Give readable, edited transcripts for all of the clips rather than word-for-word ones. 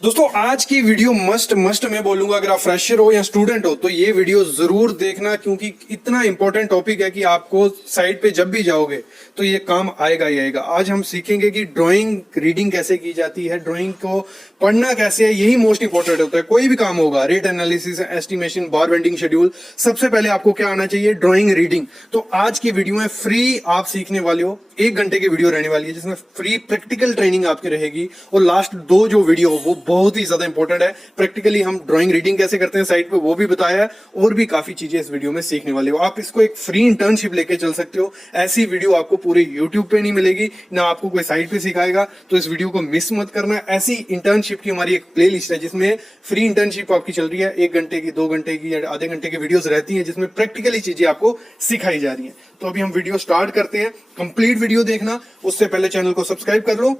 दोस्तों आज की वीडियो मस्ट मैं बोलूंगा, अगर आप फ्रेशर हो या स्टूडेंट हो तो ये वीडियो जरूर देखना, क्योंकि इतना इंपॉर्टेंट टॉपिक है कि आपको साइट पे जब भी जाओगे तो ये काम आएगा ही आएगा। आज हम सीखेंगे कि ड्राइंग रीडिंग कैसे की जाती है, ड्राइंग को पढ़ना कैसे है, यही मोस्ट इंपॉर्टेंट होता है। कोई भी काम होगा, रेट एनालिसिस, एस्टिमेशन, बार वेंडिंग शेड्यूल, सबसे पहले आपको क्या आना चाहिए? Drawing reading. तो आज की वीडियो में फ्री आप सीखने वाले हो, 1 घंटे की वीडियो रहने वाली है जिसमें फ्री प्रैक्टिकल ट्रेनिंग आपकी रहेगी। और लास्ट 2 जो वीडियो वो बहुत ही ज्यादा इंपॉर्टेंट है। प्रैक्टिकली हम ड्राइंग रीडिंग कैसे करते हैं साइट पे वो भी बताया है, और भी काफी चीजें इस वीडियो में सीखने वाले हो। आप इसको एक फ्री इंटर्नशिप लेके चल सकते हो। ऐसी वीडियो आपको पूरे यूट्यूब पे नहीं मिलेगी, ना आपको कोई साइट पे सिखाएगा, तो इस वीडियो को मिस मत करना। ऐसी इंटर्नशिप की हमारी एक प्ले लिस्ट है जिसमें फ्री इंटर्नशिप आपकी चल रही है। 1 घंटे की, 2 घंटे की या आधे घंटे की वीडियोस रहती है जिसमें प्रैक्टिकली चीजें आपको सिखाई जा रही है। तो अभी हम वीडियो स्टार्ट करते हैं। कंप्लीट वीडियो देखना, उससे पहले चैनल को सब्सक्राइब कर लो,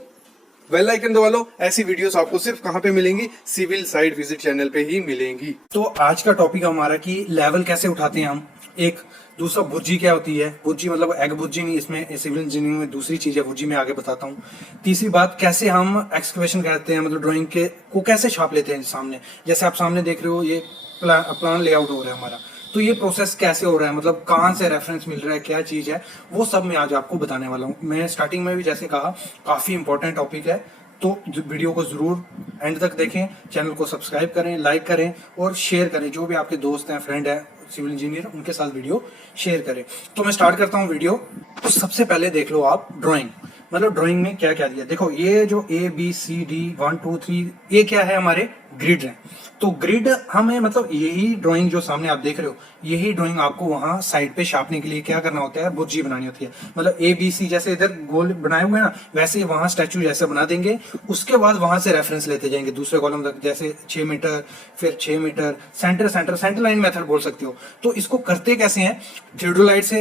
बेल आइकन दबा लो। ऐसी वीडियोस आपको सिर्फ कहां पे मिलेंगी? सिविल साइट विजिट चैनल पे ही मिलेंगी। तो आज का टॉपिक हमारा कि लेवल कैसे उठाते हैं हम। एक दूसरा भुर्जी क्या होती है, भुर्जी मतलब एग भुर्जी नहीं, इसमें सिविल इंजीनियरिंग में दूसरी चीज है भुर्जी, में आगे बताता हूँ। तीसरी बात, कैसे हम एक्सकवेशन करते हैं, मतलब ड्राइंग के को कैसे छाप लेते हैं सामने। जैसे आप सामने देख रहे हो, ये प्लान लेआउट हो रहा है हमारा, तो ये प्रोसेस कैसे हो रहा है, मतलब कहाँ से रेफरेंस मिल रहा है, क्या चीज है, वो सब मैं आज आपको बताने वाला हूँ। मैं स्टार्टिंग में भी जैसे कहा, काफी इंपॉर्टेंट टॉपिक है, तो वीडियो को जरूर एंड तक देखें। चैनल को सब्सक्राइब करें, लाइक करें और शेयर करें। जो भी आपके दोस्त हैं, फ्रेंड है सिविल इंजीनियर, उनके साथ वीडियो शेयर करें। तो मैं स्टार्ट करता हूँ वीडियो। तो सबसे पहले देख लो आप ड्राइंग, मतलब ड्राइंग में क्या क्या दिया। देखो ये जो ABCD 1 2 3 ये क्या है, हमारे ग्रिड है। तो ग्रिड हमें, मतलब यही ड्राइंग जो सामने आप देख रहे हो, यही ड्राइंग आपको वहां साइड पे छापने के लिए क्या करना होता है? भुर्जी बनानी होती है। मतलब ABC जैसे इधर गोल बनाए हुए हैं ना, वैसे ही वहां स्टैचू जैसे बना देंगे। उसके बाद वहां से रेफरेंस लेते जाएंगे दूसरे कॉलम तक, जैसे 6 मीटर, फिर 6 मीटर, सेंटर लाइन मेथड बोल सकते हो। तो इसको करते कैसे हैं? थियोडोलाइट से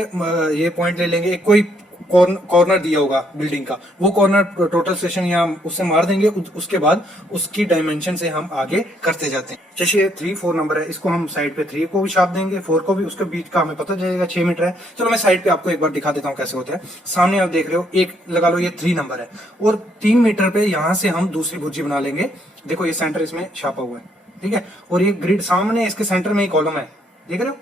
ये पॉइंट ले लेंगे, एक कोई कॉर्नर दिया होगा बिल्डिंग का, वो कॉर्नर टोटल सेक्शन या उससे मार देंगे। उसके बाद उसकी डायमेंशन से हम आगे करते जाते हैं। जैसे ये 3 4 नंबर है, इसको हम साइड पे 3 को भी छाप देंगे, 4 को भी। उसके बीच का हमें पता चलेगा 6 मीटर है। चलो मैं साइड पे आपको एक बार दिखा देता हूँ कैसे होता है। सामने आप देख रहे हो, एक लगा लो, ये 3 नंबर है, और 3 मीटर पे यहाँ से हम दूसरी भुर्जी बना लेंगे। देखो ये सेंटर इसमें छापा हुआ है, ठीक है, और ये ग्रिड सामने इसके सेंटर में ही कॉलम है, देख रहे हो।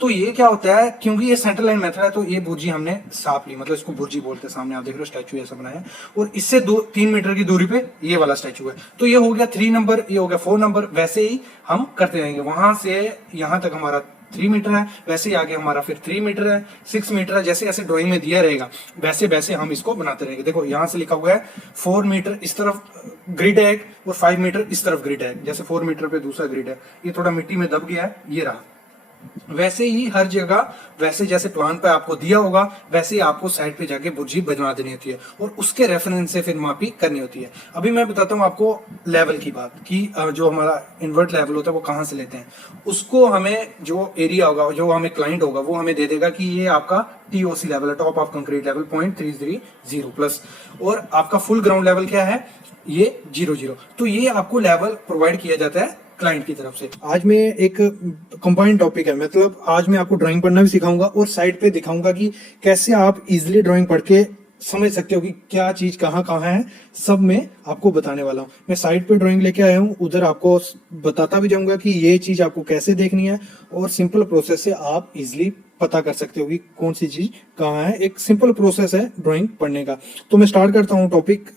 तो ये क्या होता है, क्योंकि ये सेंटर लाइन मेथड है, तो ये भुर्जी हमने छाप ली, मतलब इसको भुर्जी बोलते हैं। सामने आप देख रहे हो स्टैचू ऐसा बनाया, और इससे 3 मीटर की दूरी पे ये वाला स्टैचू है। तो ये हो गया 3 नंबर, ये हो गया 4 नंबर। वैसे ही हम करते रहेंगे, वहां से यहाँ तक हमारा 3 मीटर है, वैसे ही आगे हमारा फिर 3 मीटर है, 6 मीटर है। जैसे जैसे ड्राइंग में दिया रहेगा वैसे वैसे हम इसको बनाते रहेंगे। देखो यहाँ से लिखा हुआ है 4 मीटर इस तरफ ग्रिड है, और 5 मीटर इस तरफ ग्रिड है। जैसे 4 मीटर पे दूसरा ग्रिड है, ये थोड़ा मिट्टी में दब गया है, ये रहा। वैसे ही हर जगह, वैसे जैसे प्लान पे आपको दिया होगा, वैसे ही आपको साइड पे जाके भुर्जी बना देनी होती है, और उसके रेफरेंस से फिर मापी करनी होती है। अभी मैं बताता हूँ आपको लेवल की बात, कि जो हमारा इन्वर्ट लेवल होता है वो कहाँ से लेते हैं। उसको हमें जो एरिया होगा, जो हमें क्लाइंट होगा, वो हमें दे देगा कि ये आपका TOC लेवल है, top of concrete level 0.330 plus, और आपका फुल ग्राउंड लेवल क्या है? ये 0.0। तो ये आपको लेवल प्रोवाइड किया जाता है क्लाइंट की तरफ से। आज में एक कंबाइंड टॉपिक है, मतलब आज मैं आपको ड्राइंग पढ़ना भी सिखाऊंगा और साइड पे दिखाऊंगा कि कैसे आप इजीली ड्राइंग पढ़ के समझ सकते हो कि क्या चीज कहाँ कहाँ है। सब मैं आपको बताने वाला हूँ। मैं साइड पे ड्राइंग लेके आया हूँ, उधर आपको बताता भी जाऊंगा कि ये चीज आपको कैसे देखनी है, और सिंपल प्रोसेस से आप इजिली पता कर सकते हो कि कौन सी चीज कहाँ है। एक सिंपल प्रोसेस है ड्राइंग पढ़ने का। तो मैं स्टार्ट करता हूँ टॉपिक।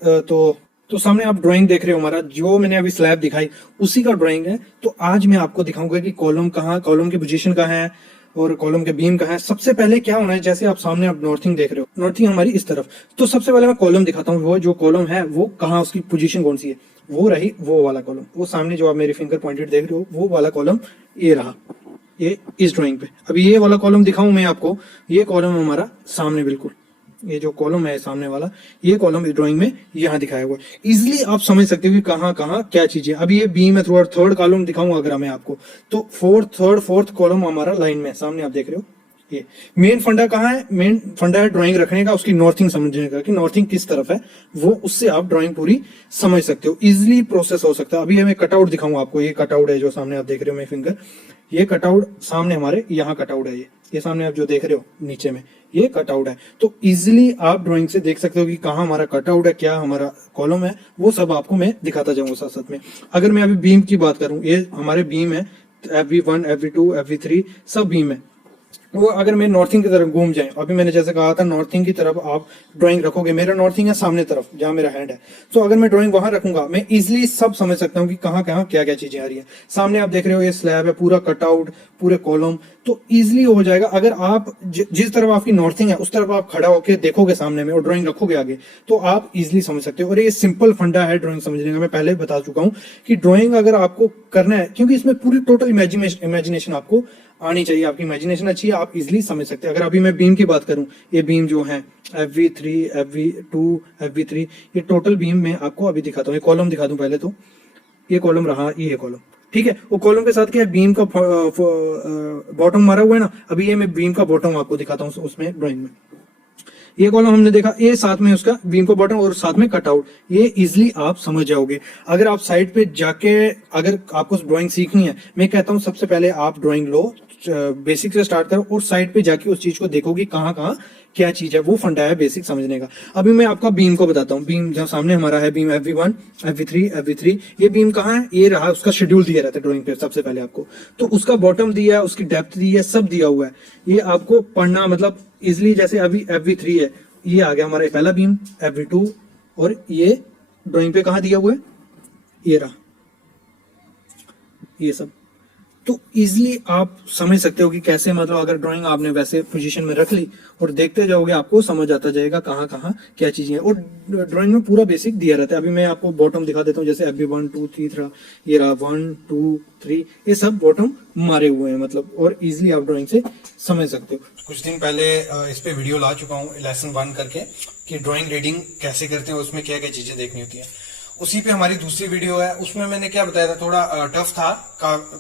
तो सामने आप ड्राइंग देख रहे हो, हमारा जो मैंने अभी स्लैब दिखाई उसी का ड्राइंग है। तो आज मैं आपको दिखाऊंगा कि कॉलम कहाँ, कॉलम की पोजीशन कहाँ है, और कॉलम के बीम कहाँ है। सबसे पहले क्या होना है, जैसे आप सामने आप नॉर्थिंग देख रहे हो, नॉर्थिंग हमारी इस तरफ। तो सबसे पहले मैं कॉलम दिखाता हूँ, वो जो कॉलम है वो कहाँ, उसकी पोजीशन कौन सी है। वो रही वो वाला कॉलम, वो सामने जो आप मेरे फिंगर पॉइंटेड देख रहे हो, वो वाला कॉलम ये रहा, ये इस ड्राइंग पे। अभी ये वाला कॉलम दिखाऊं मैं आपको, ये कॉलम हमारा सामने बिल्कुल, ये जो कॉलम है सामने वाला, ये कॉलम इस ड्राइंग में यहाँ दिखाया हुआ है। इजिली आप समझ सकते हो कि कहाँ कहाँ क्या चीजें। अभी ये बीम है, थोड़ा थर्ड कॉलम दिखाऊंगा अगर मैं आपको, तो फोर्थ कॉलम हमारा लाइन में सामने आप देख रहे हो। ये मेन फंडा कहाँ है? मेन फंडा है ड्राइंग रखने का, उसकी नॉर्थिंग समझने का कि नॉर्थिंग किस तरफ है, वो उससे आप ड्राइंग पूरी समझ सकते हो। इजिली प्रोसेस हो सकता है। अभी मैं कटआउट दिखाऊंगा आपको, ये कटआउट है जो सामने आप देख रहे हो मेरे फिंगर, ये कटआउट सामने हमारे यहाँ कटआउट है, ये सामने आप जो देख रहे हो नीचे में ये कटआउट है। तो इजिली आप ड्राइंग से देख सकते हो कि कहाँ हमारा कटआउट है, क्या हमारा कॉलम है, वो सब आपको मैं दिखाता जाऊंगा साथ साथ में। अगर मैं अभी बीम की बात करूं, ये हमारे बीम है FV1 FV2 FV3 सब बीम है। वो अगर मैं नॉर्थिंग की तरफ घूम जाए, अभी मैंने जैसे कहा था नॉर्थिंग की तरफ आप ड्राइंग रखोगे, मेरा नॉर्थिंग है सामने तरफ जहां मेरा हैंड है, तो अगर मैं ड्राइंग वहां रखूंगा मैं इजिली सब समझ सकता हूँ कि कहाँ कहाँ क्या क्या चीजें आ रही है। सामने आप देख रहे हो ये स्लैब है, पूरा कटआउट, पूरे कॉलम, तो इजिली हो जाएगा। अगर आप जिस तरफ आपकी नॉर्थिंग है उस तरफ आप खड़ा होकर देखोगे सामने में और ड्राइंग रखोगे आगे, तो आप इजिली समझ सकते हो। और ये सिंपल फंडा है ड्राइंग समझने का, मैं पहले बता चुका हूँ कि ड्राइंग अगर आपको करना है, क्योंकि इसमें पूरी टोटल इमेजिनेशन आपको आनी चाहिए, आपकी इमेजिनेशन अच्छी है, आप इजिली समझ सकते हैं। अगर अभी मैं बीम की बात करूं, ये बीम जो है FV3 FV2 FV3, ये टोटल बीम में आपको अभी दिखाता हूँ। ये कॉलम दिखा दूं पहले, तो ये कॉलम रहा, ये कॉलम, ठीक है। वो कॉलम के साथ क्या है, बीम का बॉटम मारा हुआ है ना, अभी ये मैं बीम का बॉटम आपको दिखाता हूँ उसमें ड्राइंग में। ये कॉलम हमने देखा, ये साथ में उसका बीम का बॉटम और साथ में कटआउट, ये इजिली आप समझ जाओगे। अगर आप साइड पे जाके अगर आपको ड्राइंग सीखनी है, मैं कहता हूँ सबसे पहले आप ड्राइंग लो, बेसिक से स्टार्ट करो और साइड पे जाके उस चीज को देखोगे कहाँ कहाँ क्या चीज है, वो फंडा है बेसिक समझने का। अभी मैं आपका बीम को बताता हूँ। बीम जहाँ सामने हमारा है, बीम FV1 FV3, ये बीम कहाँ है, ये रहा, उसका शेड्यूल दिया रहता है ड्राइंग पे सबसे पहले आपको, तो उसका बॉटम दिया है, उसकी डेप्थ दी है, सब दिया हुआ है। ये आपको पढ़ना मतलब इजिली, जैसे अभी FV3 है, ये आ गया हमारा पहला बीम, FV2, और ये ड्राइंग पे कहाँ दिया हुआ है, ये रहा, ये सब। तो इजिली आप समझ सकते हो कि कैसे, मतलब अगर ड्राइंग आपने वैसे पोजीशन में रख ली और देखते जाओगे आपको समझ आता जाएगा कहाँ कहाँ क्या चीजें हैं। और ड्राइंग में पूरा बेसिक दिया रहता है। अभी मैं आपको बॉटम दिखा देता हूँ, जैसे FV1 2 3 ये रहा 1 2 3, ये सब बॉटम मारे हुए हैं मतलब, और इजिली आप ड्राइंग से समझ सकते हो। कुछ दिन पहले इस पे वीडियो ला चुका हूँ लेसन 1 करके, कि ड्राइंग रीडिंग कैसे करते हैं, उसमें क्या क्या चीजें देखनी होती है। उसी पे हमारी दूसरी वीडियो है, उसमें मैंने क्या बताया था, थोड़ा टफ था,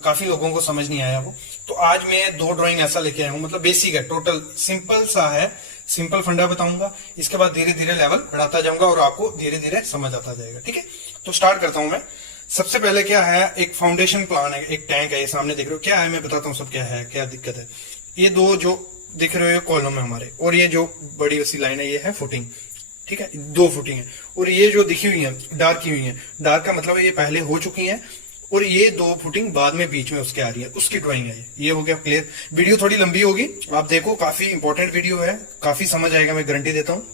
काफी लोगों को समझ नहीं आया वो। तो आज मैं 2 ड्राइंग ऐसा लेके आया हूँ, मतलब बेसिक है, टोटल सिंपल सा है, सिंपल फंडा बताऊंगा, इसके बाद धीरे धीरे लेवल बढ़ाता जाऊंगा और आपको धीरे धीरे समझ आता जाएगा, ठीक है। तो स्टार्ट करता हूं मैं। सबसे पहले क्या है, एक फाउंडेशन प्लान है, एक टैंक है, ये सामने देख रहे हो, क्या है मैं बताता हूँ सब क्या है, क्या दिक्कत है। ये 2 जो दिख रहे हो कॉलम है हमारे, और ये जो बड़ी सी लाइन है ये है फुटिंग, ठीक है, 2 फुटिंग है। और ये जो दिखी हुई है डार्क की हुई है, डार्क का मतलब ये पहले हो चुकी है, और ये 2 फुटिंग बाद में बीच में उसके आ रही है, उसकी ड्राइंग है ये हो गया क्लियर। वीडियो थोड़ी लंबी होगी, आप देखो, काफी इंपॉर्टेंट वीडियो है, काफी समझ आएगा, मैं गारंटी देता हूँ।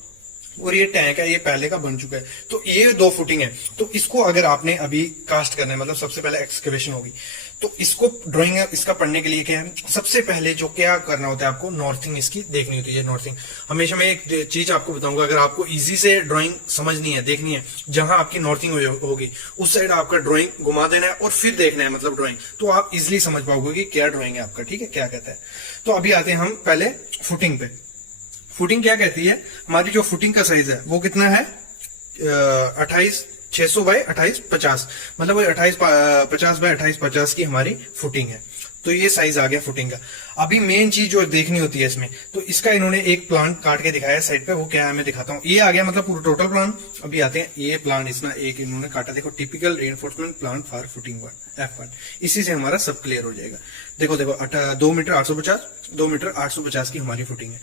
और ये टैंक है, ये पहले का बन चुका है, तो ये 2 फुटिंग है। तो इसको अगर आपने अभी कास्ट करना है, मतलब सबसे पहले एक्सकेवेशन होगी, तो इसको ड्राइंग इसका पढ़ने के लिए क्या है, सबसे पहले जो क्या करना होता है, आपको नॉर्थिंग इसकी देखनी होती है। नॉर्थिंग हमेशा मैं एक चीज आपको बताऊंगा, अगर आपको इजी से ड्राइंग समझनी है, देखनी है, जहां आपकी नॉर्थिंग होगी उस साइड आपका ड्राइंग घुमा देना है और फिर देखना है, मतलब ड्राइंग, तो आप इजिली समझ पाओगे कि क्या ड्राइंग है आपका, ठीक है, क्या कहता है। तो अभी आते हैं हम पहले फुटिंग पे। फुटिंग क्या कहती है, हमारी जो फुटिंग का साइज है वो कितना है, 28/600 बाय 28/50, मतलब 28/50 बाय 28/50 की हमारी फुटिंग है। तो ये साइज आ गया फुटिंग का। अभी मेन चीज जो देखनी होती है इसमें, तो इसका इन्होंने एक प्लान काट के दिखाया साइड पे, वो क्या है मैं दिखाता हूँ। ये आ गया मतलब पूरा टोटल प्लान। अभी आते हैं ये प्लान, इसमें एक इन्होंने काटा, देखो, typical reinforcement plan for footing 1 F1। इसी से हमारा सब क्लियर हो जाएगा। देखो 2 मीटर 850, 2 मीटर 850 की हमारी फुटिंग है।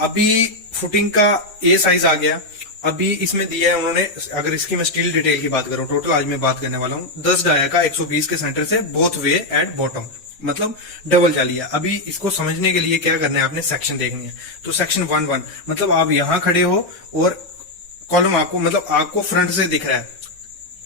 अभी फुटिंग का ये साइज आ गया। अभी इसमें दिया है उन्होंने, अगर इसकी मैं स्टील डिटेल की बात करूं, टोटल आज मैं बात करने वाला हूं 10 डाया का 120 के सेंटर से बोथ वे एट बॉटम, मतलब डबल जाली है। अभी इसको समझने के लिए क्या करना है, आपने सेक्शन देखनी है। तो सेक्शन 1/1, मतलब आप यहां खड़े हो और कॉलम आपको, मतलब आपको फ्रंट से दिख रहा है,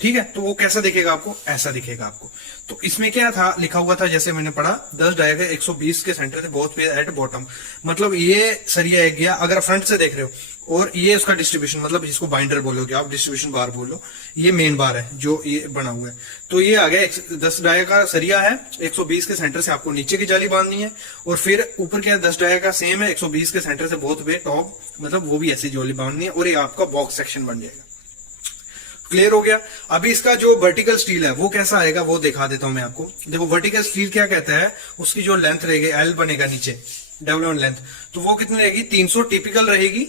ठीक है, तो वो कैसा दिखेगा आपको, ऐसा दिखेगा आपको। तो इसमें क्या था, लिखा हुआ था, जैसे मैंने पढ़ा, 10 डायगा 120 के सेंटर से बोथ पे एट बॉटम, मतलब ये सरिया एक गया अगर फ्रंट से देख रहे हो, और ये उसका डिस्ट्रीब्यूशन, मतलब जिसको बाइंडर बोलोगे आप, डिस्ट्रीब्यूशन बार बोलो, ये मेन बार है जो ये बना हुआ है। तो ये आ गया 10 डाया का सरिया है, 120 के सेंटर से आपको नीचे की जाली बांधनी है, और फिर ऊपर क्या 10 डाया का सेम है, 120 के सेंटर से बोथ वे टॉप, मतलब वो भी ऐसी जाली बांधनी है, और ये आपका बॉक्स सेक्शन बन जाएगा। क्लियर हो गया। अभी इसका जो वर्टिकल स्टील है वो कैसा आएगा वो दिखा देता हूं मैं आपको। देखो वर्टिकल स्टील क्या कहता है, उसकी जो लेंथ रहेगी, एल बनेगा नीचे, डेवलपमेंट लेंथ, तो वो कितनी रहेगी, 300 टिपिकल रहेगी,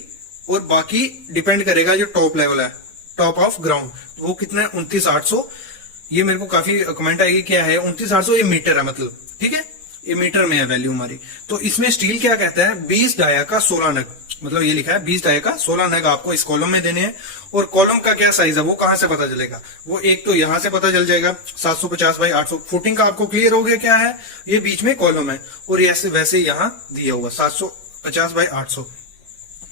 और बाकी डिपेंड करेगा जो टॉप लेवल है, टॉप ऑफ ग्राउंड, तो वो कितना है 29,800। ये मेरे को काफी कमेंट आएगी क्या है 29,800, ये मीटर है मतलब, ठीक है, ये मीटर में है वैल्यू हमारी। तो इसमें स्टील क्या कहता है, 20 डाया का 16 नग, मतलब ये लिखा है 20 डाया का 16 नग आपको इस कॉलम में देने हैं। और कॉलम का क्या साइज है वो कहां से पता चलेगा, वो एक तो यहां से पता चल जाएगा 750 बाई 800। फुटिंग का आपको क्लियर हो गया क्या है, ये बीच में कॉलम है और ऐसे वैसे यहां दिया हुआ 750 बाई 800।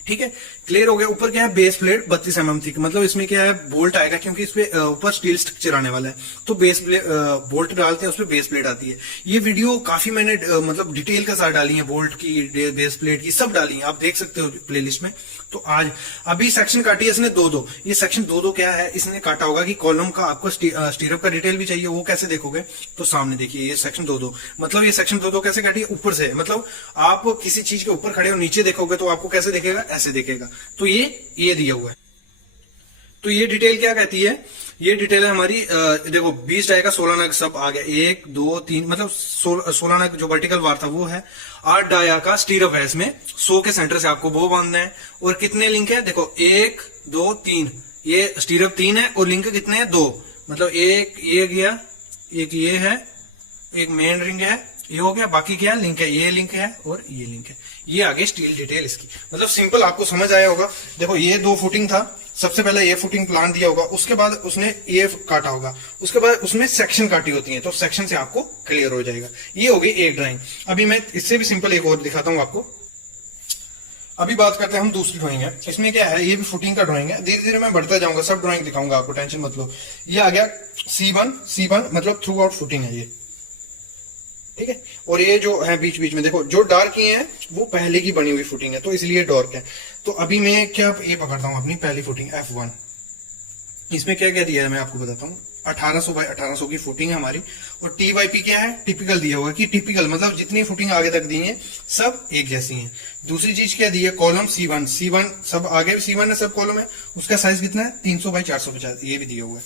ठीक है, क्लियर हो गया। ऊपर क्या है, बेस प्लेट 32 mm थी, मतलब इसमें क्या है बोल्ट आएगा, क्योंकि इस पे ऊपर स्टील स्ट्रक्चर आने वाला है, तो बेस प्लेट बोल्ट डालते हैं, उस पे बेस प्लेट आती है। ये वीडियो काफी मैंने मतलब डिटेल के साथ डाली है, बोल्ट की, बेस प्लेट की, सब डाली है, आप देख सकते हो प्लेलिस्ट में। तो आज अभी सेक्शन काटी है इसने 2-2। ये सेक्शन 2-2 क्या है, इसने काटा होगा कि कॉलम का आपको स्टीरअप का डिटेल भी चाहिए, वो कैसे देखोगे, तो सामने देखिए ये सेक्शन 2-2, मतलब ये सेक्शन 2-2 कैसे काटी है, ऊपर से, मतलब आप किसी चीज के ऊपर खड़े हो नीचे देखोगे तो आपको कैसे दिखेगा, ऐसे दिखेगा। तो ये दिया हुआ है। तो ये डिटेल क्या कहती है, ये डिटेल है हमारी, देखो 20 डाई का 16 नग सब आ गया, 1 2 3, मतलब 16 नग जो वर्टिकल वार था वो है। 8 डाया का स्टीरअप है, इसमें 100 के सेंटर से आपको वो बांधना है। और कितने लिंक है, देखो 1 2 3, ये स्टीरअप 3 है और लिंक कितने हैं 2, मतलब एक ये गया, एक ये है, एक मेन रिंग है, ये हो गया, बाकी क्या लिंक है, ये लिंक है और ये लिंक है। ये आगे स्टील डिटेल इसकी, मतलब सिंपल आपको समझ आया होगा। देखो ये 2 फुटिंग था, सबसे पहले ये फुटिंग प्लान दिया होगा, उसके बाद उसने ये काटा होगा, उसके बाद उसमें सेक्शन काटी होती है, तो सेक्शन से आपको क्लियर हो जाएगा। ये होगी एक ड्राइंग। अभी मैं इससे भी सिंपल एक और दिखाता हूं आपको। अभी बात करते हैं हम दूसरी ड्राइंग है। इसमें क्या है, ये भी फुटिंग का ड्राइंग है, धीरे धीरे मैं बढ़ता जाऊंगा, सब ड्राइंग दिखाऊंगा आपको, टेंशन मत लो। ये आ गया C1 मतलब थ्रू आउट फुटिंग है ये, ठीक है। और ये जो है बीच बीच में देखो, जो डार्क किए हैं वो पहले की बनी हुई फुटिंग है, तो इसलिए डार्क है। तो अभी मैं क्या ये पकड़ता हूं अपनी पहली फुटिंग F1। इसमें क्या क्या दिया है मैं आपको बताता हूँ। 1800 बाई 1800 की फुटिंग है हमारी। और T/P क्या है, टिपिकल दिया हुआ, कि टिपिकल मतलब जितनी फुटिंग आगे तक दी है सब एक जैसी हैं। दूसरी चीज क्या दी है, कॉलम C1 सब आगे भी C1 है, सब कॉलम है, उसका साइज कितना है 300 बाई 450, ये भी दिया हुआ है।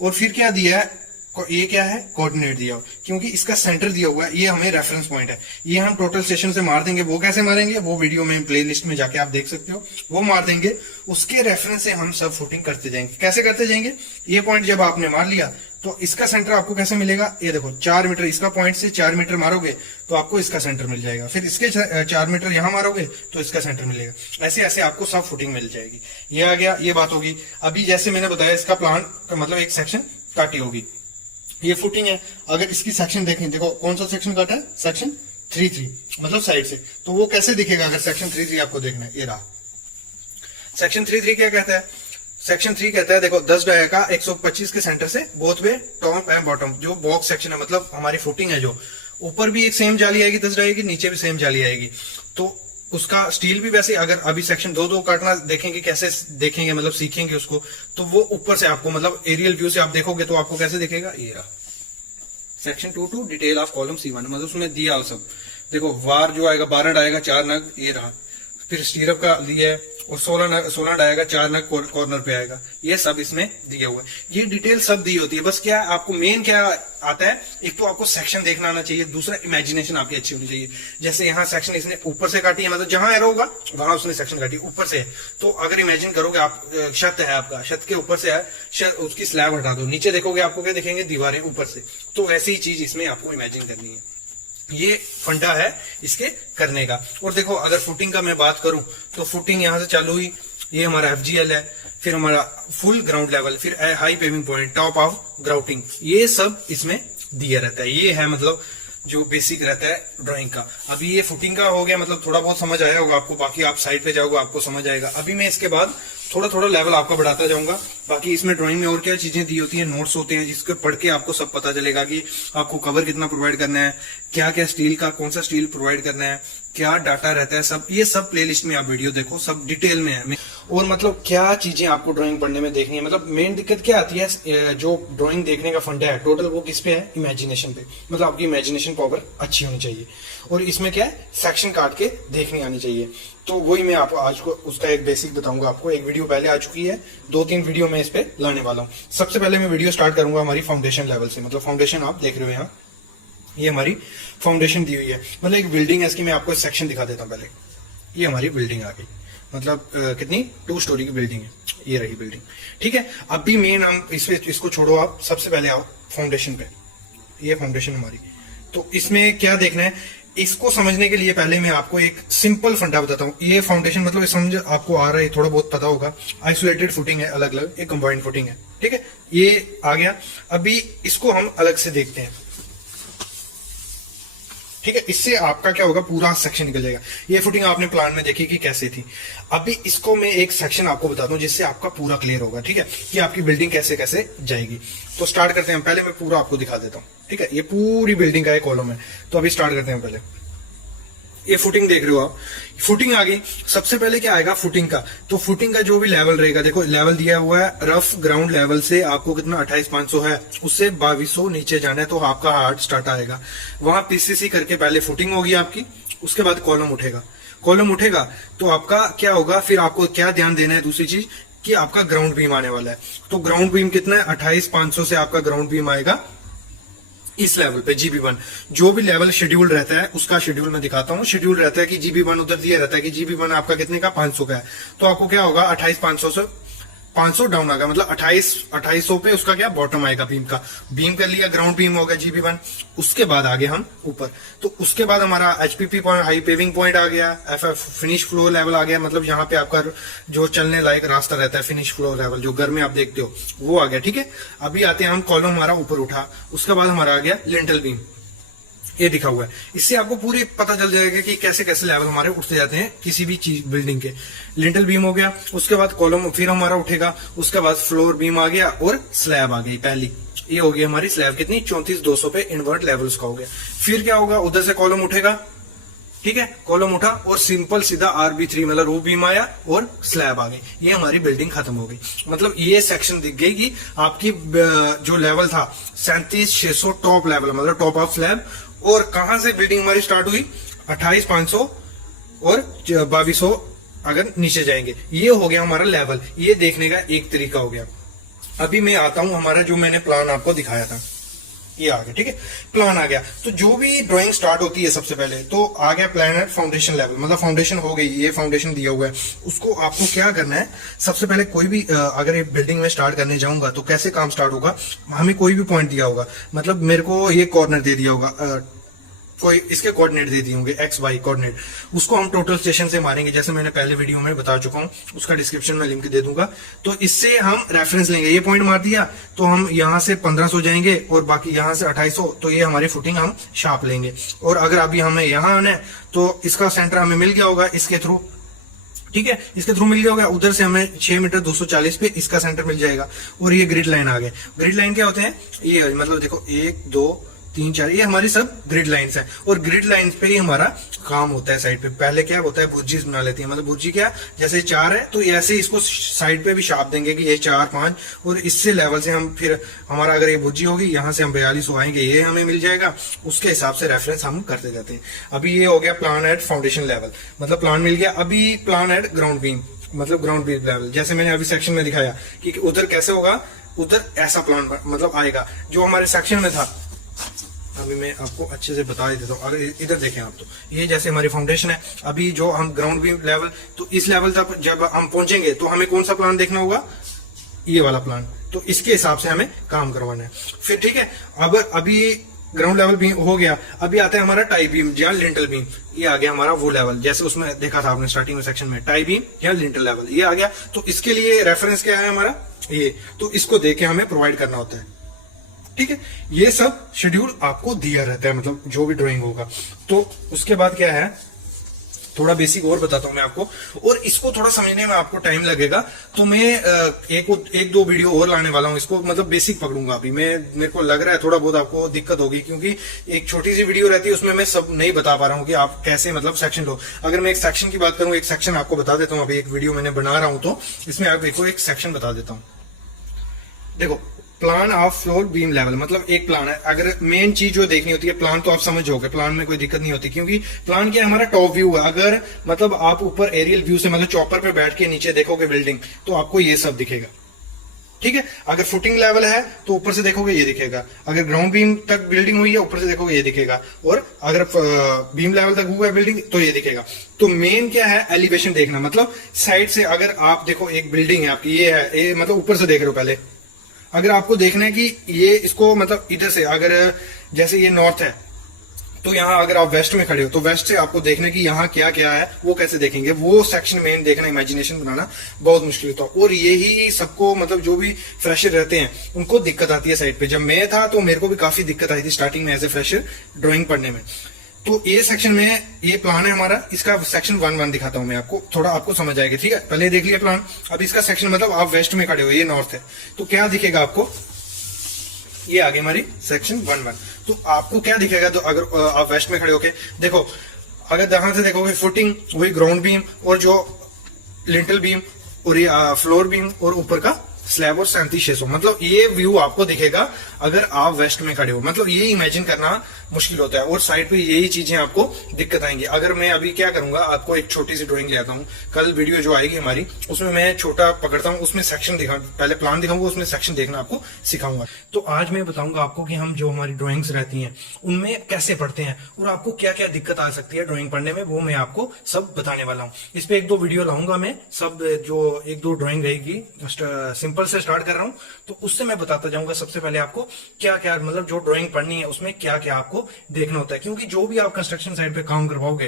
और फिर क्या दिया है, ये क्या है, कोऑर्डिनेट दिया हुआ, क्योंकि इसका सेंटर दिया हुआ है, ये हमें रेफरेंस पॉइंट है, ये हम टोटल स्टेशन से मार देंगे। वो कैसे मारेंगे, वो वीडियो में प्लेलिस्ट में जाके आप देख सकते हो, वो मार देंगे, उसके रेफरेंस से हम सब फुटिंग करते जाएंगे। कैसे करते जाएंगे, ये पॉइंट जब आपने मार लिया तो इसका सेंटर आपको कैसे मिलेगा, ये देखो 4 मीटर, इसका पॉइंट से 4 मीटर मारोगे तो आपको इसका सेंटर मिल जाएगा, फिर इसके 4 मीटर यहां मारोगे तो इसका सेंटर मिलेगा, ऐसे ऐसे आपको सब फुटिंग मिल जाएगी। ये आ गया, ये बात होगी। अभी जैसे मैंने बताया, इसका प्लान मतलब एक सेक्शन काटी होगी, ये फुटिंग है। अगर इसकी सेक्शन देखें, देखो कौन सा सेक्शन काटा है, सेक्शन 3-3, मतलब साइड से, तो वो कैसे दिखेगा अगर सेक्शन 3-3 आपको देखना है। ये रहा सेक्शन 3-3 क्या कहता है, सेक्शन 3 कहता है, देखो 10 डाया का 125 के सेंटर से both way top and bottom, जो बॉक्स सेक्शन है, मतलब हमारी फुटिंग है, जो ऊपर भी एक सेम जाली आएगी 10 डाये की, नीचे भी सेम जाली आएगी, तो उसका स्टील भी वैसे। अगर अभी सेक्शन 2-2 काटना देखेंगे, कैसे देखेंगे, मतलब सीखेंगे उसको, तो वो ऊपर से आपको, मतलब एरियल व्यू से आप देखोगे तो आपको कैसे दिखेगा, ये रहा section 2-2 detail of column C1, मतलब उसमें दिया सब। देखो वार जो आएगा 12 डाएगा 4 नग, ये रहा। फिर स्टीरअप का दिया है, और 16 डाएगा 4 नग कॉर्नर पे आएगा, ये सब इसमें दिया हुआ है। ये डिटेल सब दी होती है। बस क्या आपको मेन क्या आता है, एक तो आपको सेक्शन देखना आना चाहिए, दूसरा इमेजिनेशन आपकी अच्छी होनी चाहिए। जैसे यहाँ सेक्शन इसने ऊपर से काटी है, मतलब जहां एरो होगा वहां उसने सेक्शन काटी ऊपर से, तो अगर इमेजिन करोगे आप, छत है आपका, छत के ऊपर से है, उसकी स्लैब हटा दो, नीचे देखोगे आपको क्या दिखेंगे, दीवारें ऊपर से, तो वैसी ही चीज इसमें आपको इमेजिन करनी है। ये फंडा है इसके करने का। और देखो अगर फुटिंग का मैं बात करूं, तो फुटिंग यहां से चालू हुई, ये हमारा FGL है, फिर हमारा फुल ग्राउंड लेवल, फिर high paving point, top of grouting, ये सब इसमें दिया रहता है। ये है मतलब जो बेसिक रहता है ड्राइंग का। अभी ये फुटिंग का हो गया, मतलब थोड़ा बहुत समझ आया होगा आपको, बाकी आप साइड पे जाओगे आपको समझ आएगा। अभी मैं इसके बाद थोड़ा थोड़ा लेवल आपका बढ़ाता जाऊंगा। बाकी इसमें ड्राइंग में और क्या चीजें दी होती है, नोट्स होते हैं, जिसके पढ़ के आपको सब पता चलेगा कि आपको कवर कितना प्रोवाइड करना है, क्या क्या स्टील का, कौन सा स्टील प्रोवाइड करना है, क्या डाटा रहता है, सब ये सब प्लेलिस्ट में आप वीडियो देखो, सब डिटेल में है। और मतलब क्या चीजें आपको ड्राइंग पढ़ने में देखनी है। मतलब मेन दिक्कत क्या आती है, जो ड्राइंग देखने का फंडा है टोटल, वो किस पे है, इमेजिनेशन पे। मतलब आपकी इमेजिनेशन पावर अच्छी होनी चाहिए, और इसमें क्या है, सेक्शन काट के देखनी आनी चाहिए। तो वही मैं आपको आज को उसका एक बेसिक बताऊंगा आपको। एक वीडियो पहले आ चुकी है, 2-3 वीडियो मैं इस पे लाने वाला हूँ। सबसे पहले मैं वीडियो स्टार्ट करूंगा हमारी फाउंडेशन लेवल से। मतलब फाउंडेशन आप देख रहे हो यहाँ, ये हमारी फाउंडेशन दी हुई है। मतलब एक बिल्डिंग है, इसकी मैं आपको सेक्शन दिखा देता हूँ पहले। ये हमारी बिल्डिंग आ गई, मतलब कितनी 2 स्टोरी की बिल्डिंग है, ये रही बिल्डिंग, ठीक है। अभी मेन हम इसको छोड़ो, आप सबसे पहले आओ फाउंडेशन पे। ये फाउंडेशन हमारी, तो इसमें क्या देखना है, इसको समझने के लिए पहले मैं आपको एक सिंपल फंडा बताता हूँ। ये फाउंडेशन मतलब समझ आपको आ रहा है, थोड़ा बहुत पता होगा। आइसोलेटेड फुटिंग है, अलग अलग, एक कंबाइंड फुटिंग है, ठीक है, ये आ गया। अभी इसको हम अलग से देखते हैं, ठीक है। इससे आपका क्या होगा, पूरा सेक्शन निकल जाएगा। ये फुटिंग आपने प्लान में देखी कि कैसे थी। अभी इसको मैं एक सेक्शन आपको बताता हूँ जिससे आपका पूरा क्लियर होगा, ठीक है, कि आपकी बिल्डिंग कैसे कैसे जाएगी। तो स्टार्ट करते हैं। पहले मैं पूरा आपको दिखा देता हूँ, ठीक है। ये पूरी बिल्डिंग का एक कॉलम है। तो अभी स्टार्ट करते हैं। पहले ये फुटिंग देख रहे हो आप, फुटिंग आ गई। सबसे पहले क्या आएगा फुटिंग का, तो फुटिंग का जो भी लेवल रहेगा, देखो लेवल दिया हुआ है, रफ ग्राउंड लेवल से आपको कितना 28,500 है, उससे 2200 नीचे जाना है तो आपका हार्ड स्टार्ट आएगा। वहां पीसीसी करके पहले फुटिंग होगी आपकी, उसके बाद कॉलम उठेगा। कॉलम उठेगा तो आपका क्या होगा, फिर आपको क्या ध्यान देना है, दूसरी चीज कि आपका ग्राउंड बीम आने वाला है। तो ग्राउंड बीम कितना है, 28,500 से आपका ग्राउंड बीम आएगा इस लेवल पे GB1। जो भी लेवल शेड्यूल रहता है उसका शेड्यूल मैं दिखाता हूँ। शेड्यूल रहता है कि GB1 उधर दिया रहता है कि GB1 आपका कितने का, 500 का है। तो आपको क्या होगा, 28,500 से 500 डाउन आ गया, मतलब 2800 पे उसका क्या बॉटम आएगा बीम का। बीम कर लिया, ग्राउंड बीम होगा GB1। उसके बाद आगे हम ऊपर, तो उसके बाद हमारा HPP point, high paving point आ गया, FF फिनिश फ्लोर लेवल आ गया, मतलब यहाँ पे आपका जो चलने लायक रास्ता रहता है, फिनिश फ्लोर लेवल जो घर में आप देखते हो वो आ गया, ठीक है। अभी आते हैं हम, कॉलम हमारा ऊपर उठा, उसके बाद हमारा आ गया लिंटल बीम, ये दिखा हुआ है। इससे आपको पूरी पता चल जाएगा कि कैसे कैसे लेवल हमारे उठते जाते हैं किसी भी चीज बिल्डिंग के। लिंटल बीम हो गया, उसके बाद कॉलम फिर हमारा उठेगा, उसके बाद फ्लोर बीम आ गया और स्लैब आ गई पहली। ये हो गई हमारी स्लैब, कितनी 34,200 पे इन्वर्ट लेवल उसका हो गया। फिर क्या होगा, उधर से कॉलम उठेगा, ठीक है, कॉलम उठा और सिंपल सीधा RB3 मतलब रूफ बीम आया और स्लैब आ गई। ये हमारी बिल्डिंग खत्म हो गई। मतलब ये सेक्शन दिख गई कि आपकी जो लेवल था 37,600 टॉप लेवल, मतलब टॉप ऑफ स्लैब। और कहां से बिल्डिंग हमारी स्टार्ट हुई, 28,500 और 2200 अगर नीचे जाएंगे। ये हो गया हमारा लेवल, ये देखने का एक तरीका हो गया। अभी मैं आता हूं, हमारा जो मैंने प्लान आपको दिखाया था ये आ गया, ठीक है, प्लान आ गया। तो जो भी ड्राइंग स्टार्ट होती है सबसे पहले तो आ गया प्लान एट फाउंडेशन लेवल, मतलब फाउंडेशन हो गई, ये फाउंडेशन दिया हुआ है। उसको आपको क्या करना है, सबसे पहले कोई भी अगर ये बिल्डिंग में स्टार्ट करने जाऊंगा तो कैसे काम स्टार्ट होगा, हमें कोई भी पॉइंट दिया होगा, मतलब मेरे को ये कॉर्नर दे दिया होगा, कोई इसके कोऑर्डिनेट दे दिए होंगे XY कोऑर्डिनेट, उसको हम टोटल स्टेशन से मारेंगे, जैसे मैंने पहले वीडियो में बता चुका हूं, उसका डिस्क्रिप्शन में लिंक दे दूंगा। तो इससे हम रेफरेंस लेंगे, ये पॉइंट मार दिया तो हम यहाँ से 1500 जाएंगे और बाकी यहाँ से 2800, तो ये हमारी फुटिंग हम शार्प लेंगे। और अगर अभी हमें यहाँ आना है तो इसका सेंटर हमें मिल गया होगा इसके थ्रू, ठीक है, इसके थ्रू मिल गया होगा। उधर से हमें 6 मीटर 240 पे इसका सेंटर मिल जाएगा। और ये ग्रिड लाइन आ गए। ग्रिड लाइन क्या होते हैं, ये मतलब देखो 1 2 3 4, ये हमारी सब ग्रिड लाइंस हैं। और ग्रिड लाइंस पे ही हमारा काम होता है साइड पे। पहले क्या होता है, भुर्जी बना लेती है, मतलब भुर्जी क्या, जैसे 4 है तो ऐसे इसको साइड पे भी शार्प देंगे कि ये 4 5, और इससे लेवल से हम फिर हमारा अगर ये भुर्जी होगी यहाँ से हम 4200 आएंगे, ये हमें मिल जाएगा। उसके हिसाब से रेफरेंस हम करते जाते हैं। अभी ये हो गया प्लान एट फाउंडेशन लेवल, मतलब प्लान मिल गया। अभी प्लान एट ग्राउंड बीम, मतलब ग्राउंड बीम लेवल, जैसे मैंने अभी सेक्शन में दिखाया कि उधर कैसे होगा, उधर ऐसा प्लान मतलब आएगा जो हमारे सेक्शन में था। अभी मैं आपको अच्छे से बता देता हूँ। अगर इधर देखें आप, तो ये जैसे हमारी फाउंडेशन है, अभी जो हम ग्राउंड बीम लेवल, तो इस लेवल तक जब हम पहुंचेंगे तो हमें कौन सा प्लान देखना होगा, ये वाला प्लान। तो इसके हिसाब से हमें काम करवाना है फिर, ठीक है। अब अभी ग्राउंड लेवल बीम हो गया, अभी आता है हमारा टाई बीम या लिंटल बीम। ये आ गया हमारा वो लेवल, जैसे उसमें देखा था आपने स्टार्टिंग में सेक्शन में, टाई बीम या लिंटल लेवल, ये आ गया। तो इसके लिए रेफरेंस क्या है हमारा, ये, तो इसको देके हमें प्रोवाइड करना होता है, ठीक है। ये सब शेड्यूल आपको दिया रहता है, मतलब जो भी ड्राइंग होगा। तो उसके बाद क्या है, थोड़ा बेसिक और बताता हूं मैं आपको, और इसको थोड़ा समझने में आपको टाइम लगेगा। तो मैं एक दो वीडियो और लाने वाला हूं, इसको मतलब बेसिक पकड़ूंगा। अभी मेरे को लग रहा है थोड़ा बहुत आपको दिक्कत होगी, क्योंकि एक छोटी सी वीडियो रहती है, उसमें मैं सब नहीं बता पा रहा हूं कि आप कैसे मतलब सेक्शन लो। अगर मैं एक सेक्शन की बात करूं, एक सेक्शन आपको बता देता हूं। अभी एक वीडियो मैंने बना रहा हूं तो इसमें आप देखो एक सेक्शन बता देता हूं। देखो plan of floor beam level, मतलब एक प्लान है। अगर मेन चीज जो देखनी होती है, प्लान तो आप समझोगे, प्लान में कोई दिक्कत नहीं होती, क्योंकि प्लान क्या है, हमारा टॉप व्यू है। अगर मतलब आप ऊपर एरियल व्यू से मतलब चॉपर पे बैठ के नीचे देखोगे बिल्डिंग, तो आपको ये सब दिखेगा, ठीक है। अगर फुटिंग लेवल है तो ऊपर से देखोगे ये दिखेगा, अगर ग्राउंड बीम तक बिल्डिंग हुई है ऊपर से देखोगे ये दिखेगा, और अगर बीम लेवल तक हुआ है बिल्डिंग तो ये दिखेगा। तो मेन क्या है, एलिवेशन देखना, मतलब साइड से अगर आप देखो एक बिल्डिंग है आपकी, ये है, ये मतलब ऊपर से देख रहे हो पहले। अगर आपको देखना है कि ये इसको मतलब इधर से, अगर जैसे ये नॉर्थ है तो यहाँ अगर आप वेस्ट में खड़े हो तो वेस्ट से आपको देखने की यहाँ क्या क्या है वो कैसे देखेंगे, वो सेक्शन मेन देखना, इमेजिनेशन बनाना बहुत मुश्किल होता है। और यही सबको मतलब जो भी फ्रेशर रहते हैं उनको दिक्कत आती है साइड पे। जब मैं था तो मेरे को भी काफी दिक्कत आई थी स्टार्टिंग में एज ए फ्रेशर ड्राइंग पढ़ने में। तो ये सेक्शन में ये प्लान है हमारा, इसका सेक्शन 1-1 दिखाता हूं मैं आपको, थोड़ा आपको समझ आएगा। ठीक है, पहले देख लिया प्लान। अब इसका सेक्शन मतलब आप वेस्ट में खड़े हो, ये नॉर्थ है, तो क्या दिखेगा आपको, ये आगे हमारी सेक्शन 1-1। तो आपको क्या दिखेगा, तो अगर आप वेस्ट में खड़े होके देखो, अगर ध्यान से देखोगे फुटिंग वही ग्राउंड बीम और जो लिंटल बीम और ये फ्लोर बीम और ऊपर का स्लैब और 3700, मतलब ये व्यू आपको दिखेगा अगर आप वेस्ट में खड़े हो। मतलब ये इमेजिन करना मुश्किल होता है और साइड पे यही चीजें आपको दिक्कत आएंगी। अगर मैं अभी क्या करूंगा, आपको एक छोटी सी ड्राइंग ले आता हूँ, कल वीडियो जो आएगी हमारी उसमें मैं छोटा पकड़ता हूँ, उसमें सेक्शन दिखा, पहले प्लान दिखाऊंगा, उसमें सेक्शन देखना आपको सिखाऊंगा। तो आज मैं बताऊंगा आपको कि हम जो हमारी ड्राइंग्स रहती हैं उनमें कैसे पढ़ते हैं और आपको क्या क्या दिक्कत आ सकती है ड्राइंग पढ़ने में, वो मैं आपको सब बताने वाला हूँ। इस पे 1-2 वीडियो लाऊंगा मैं, सब जो 1-2 ड्राइंग रहेगी, सिंपल से स्टार्ट कर रहा हूँ, तो उससे मैं बताता जाऊंगा सबसे पहले आपको क्या क्या, मतलब जो ड्राइंग पढ़नी है उसमें क्या क्या आपको देखना होता है। क्योंकि जो भी आप कंस्ट्रक्शन साइट पे काम करवाओगे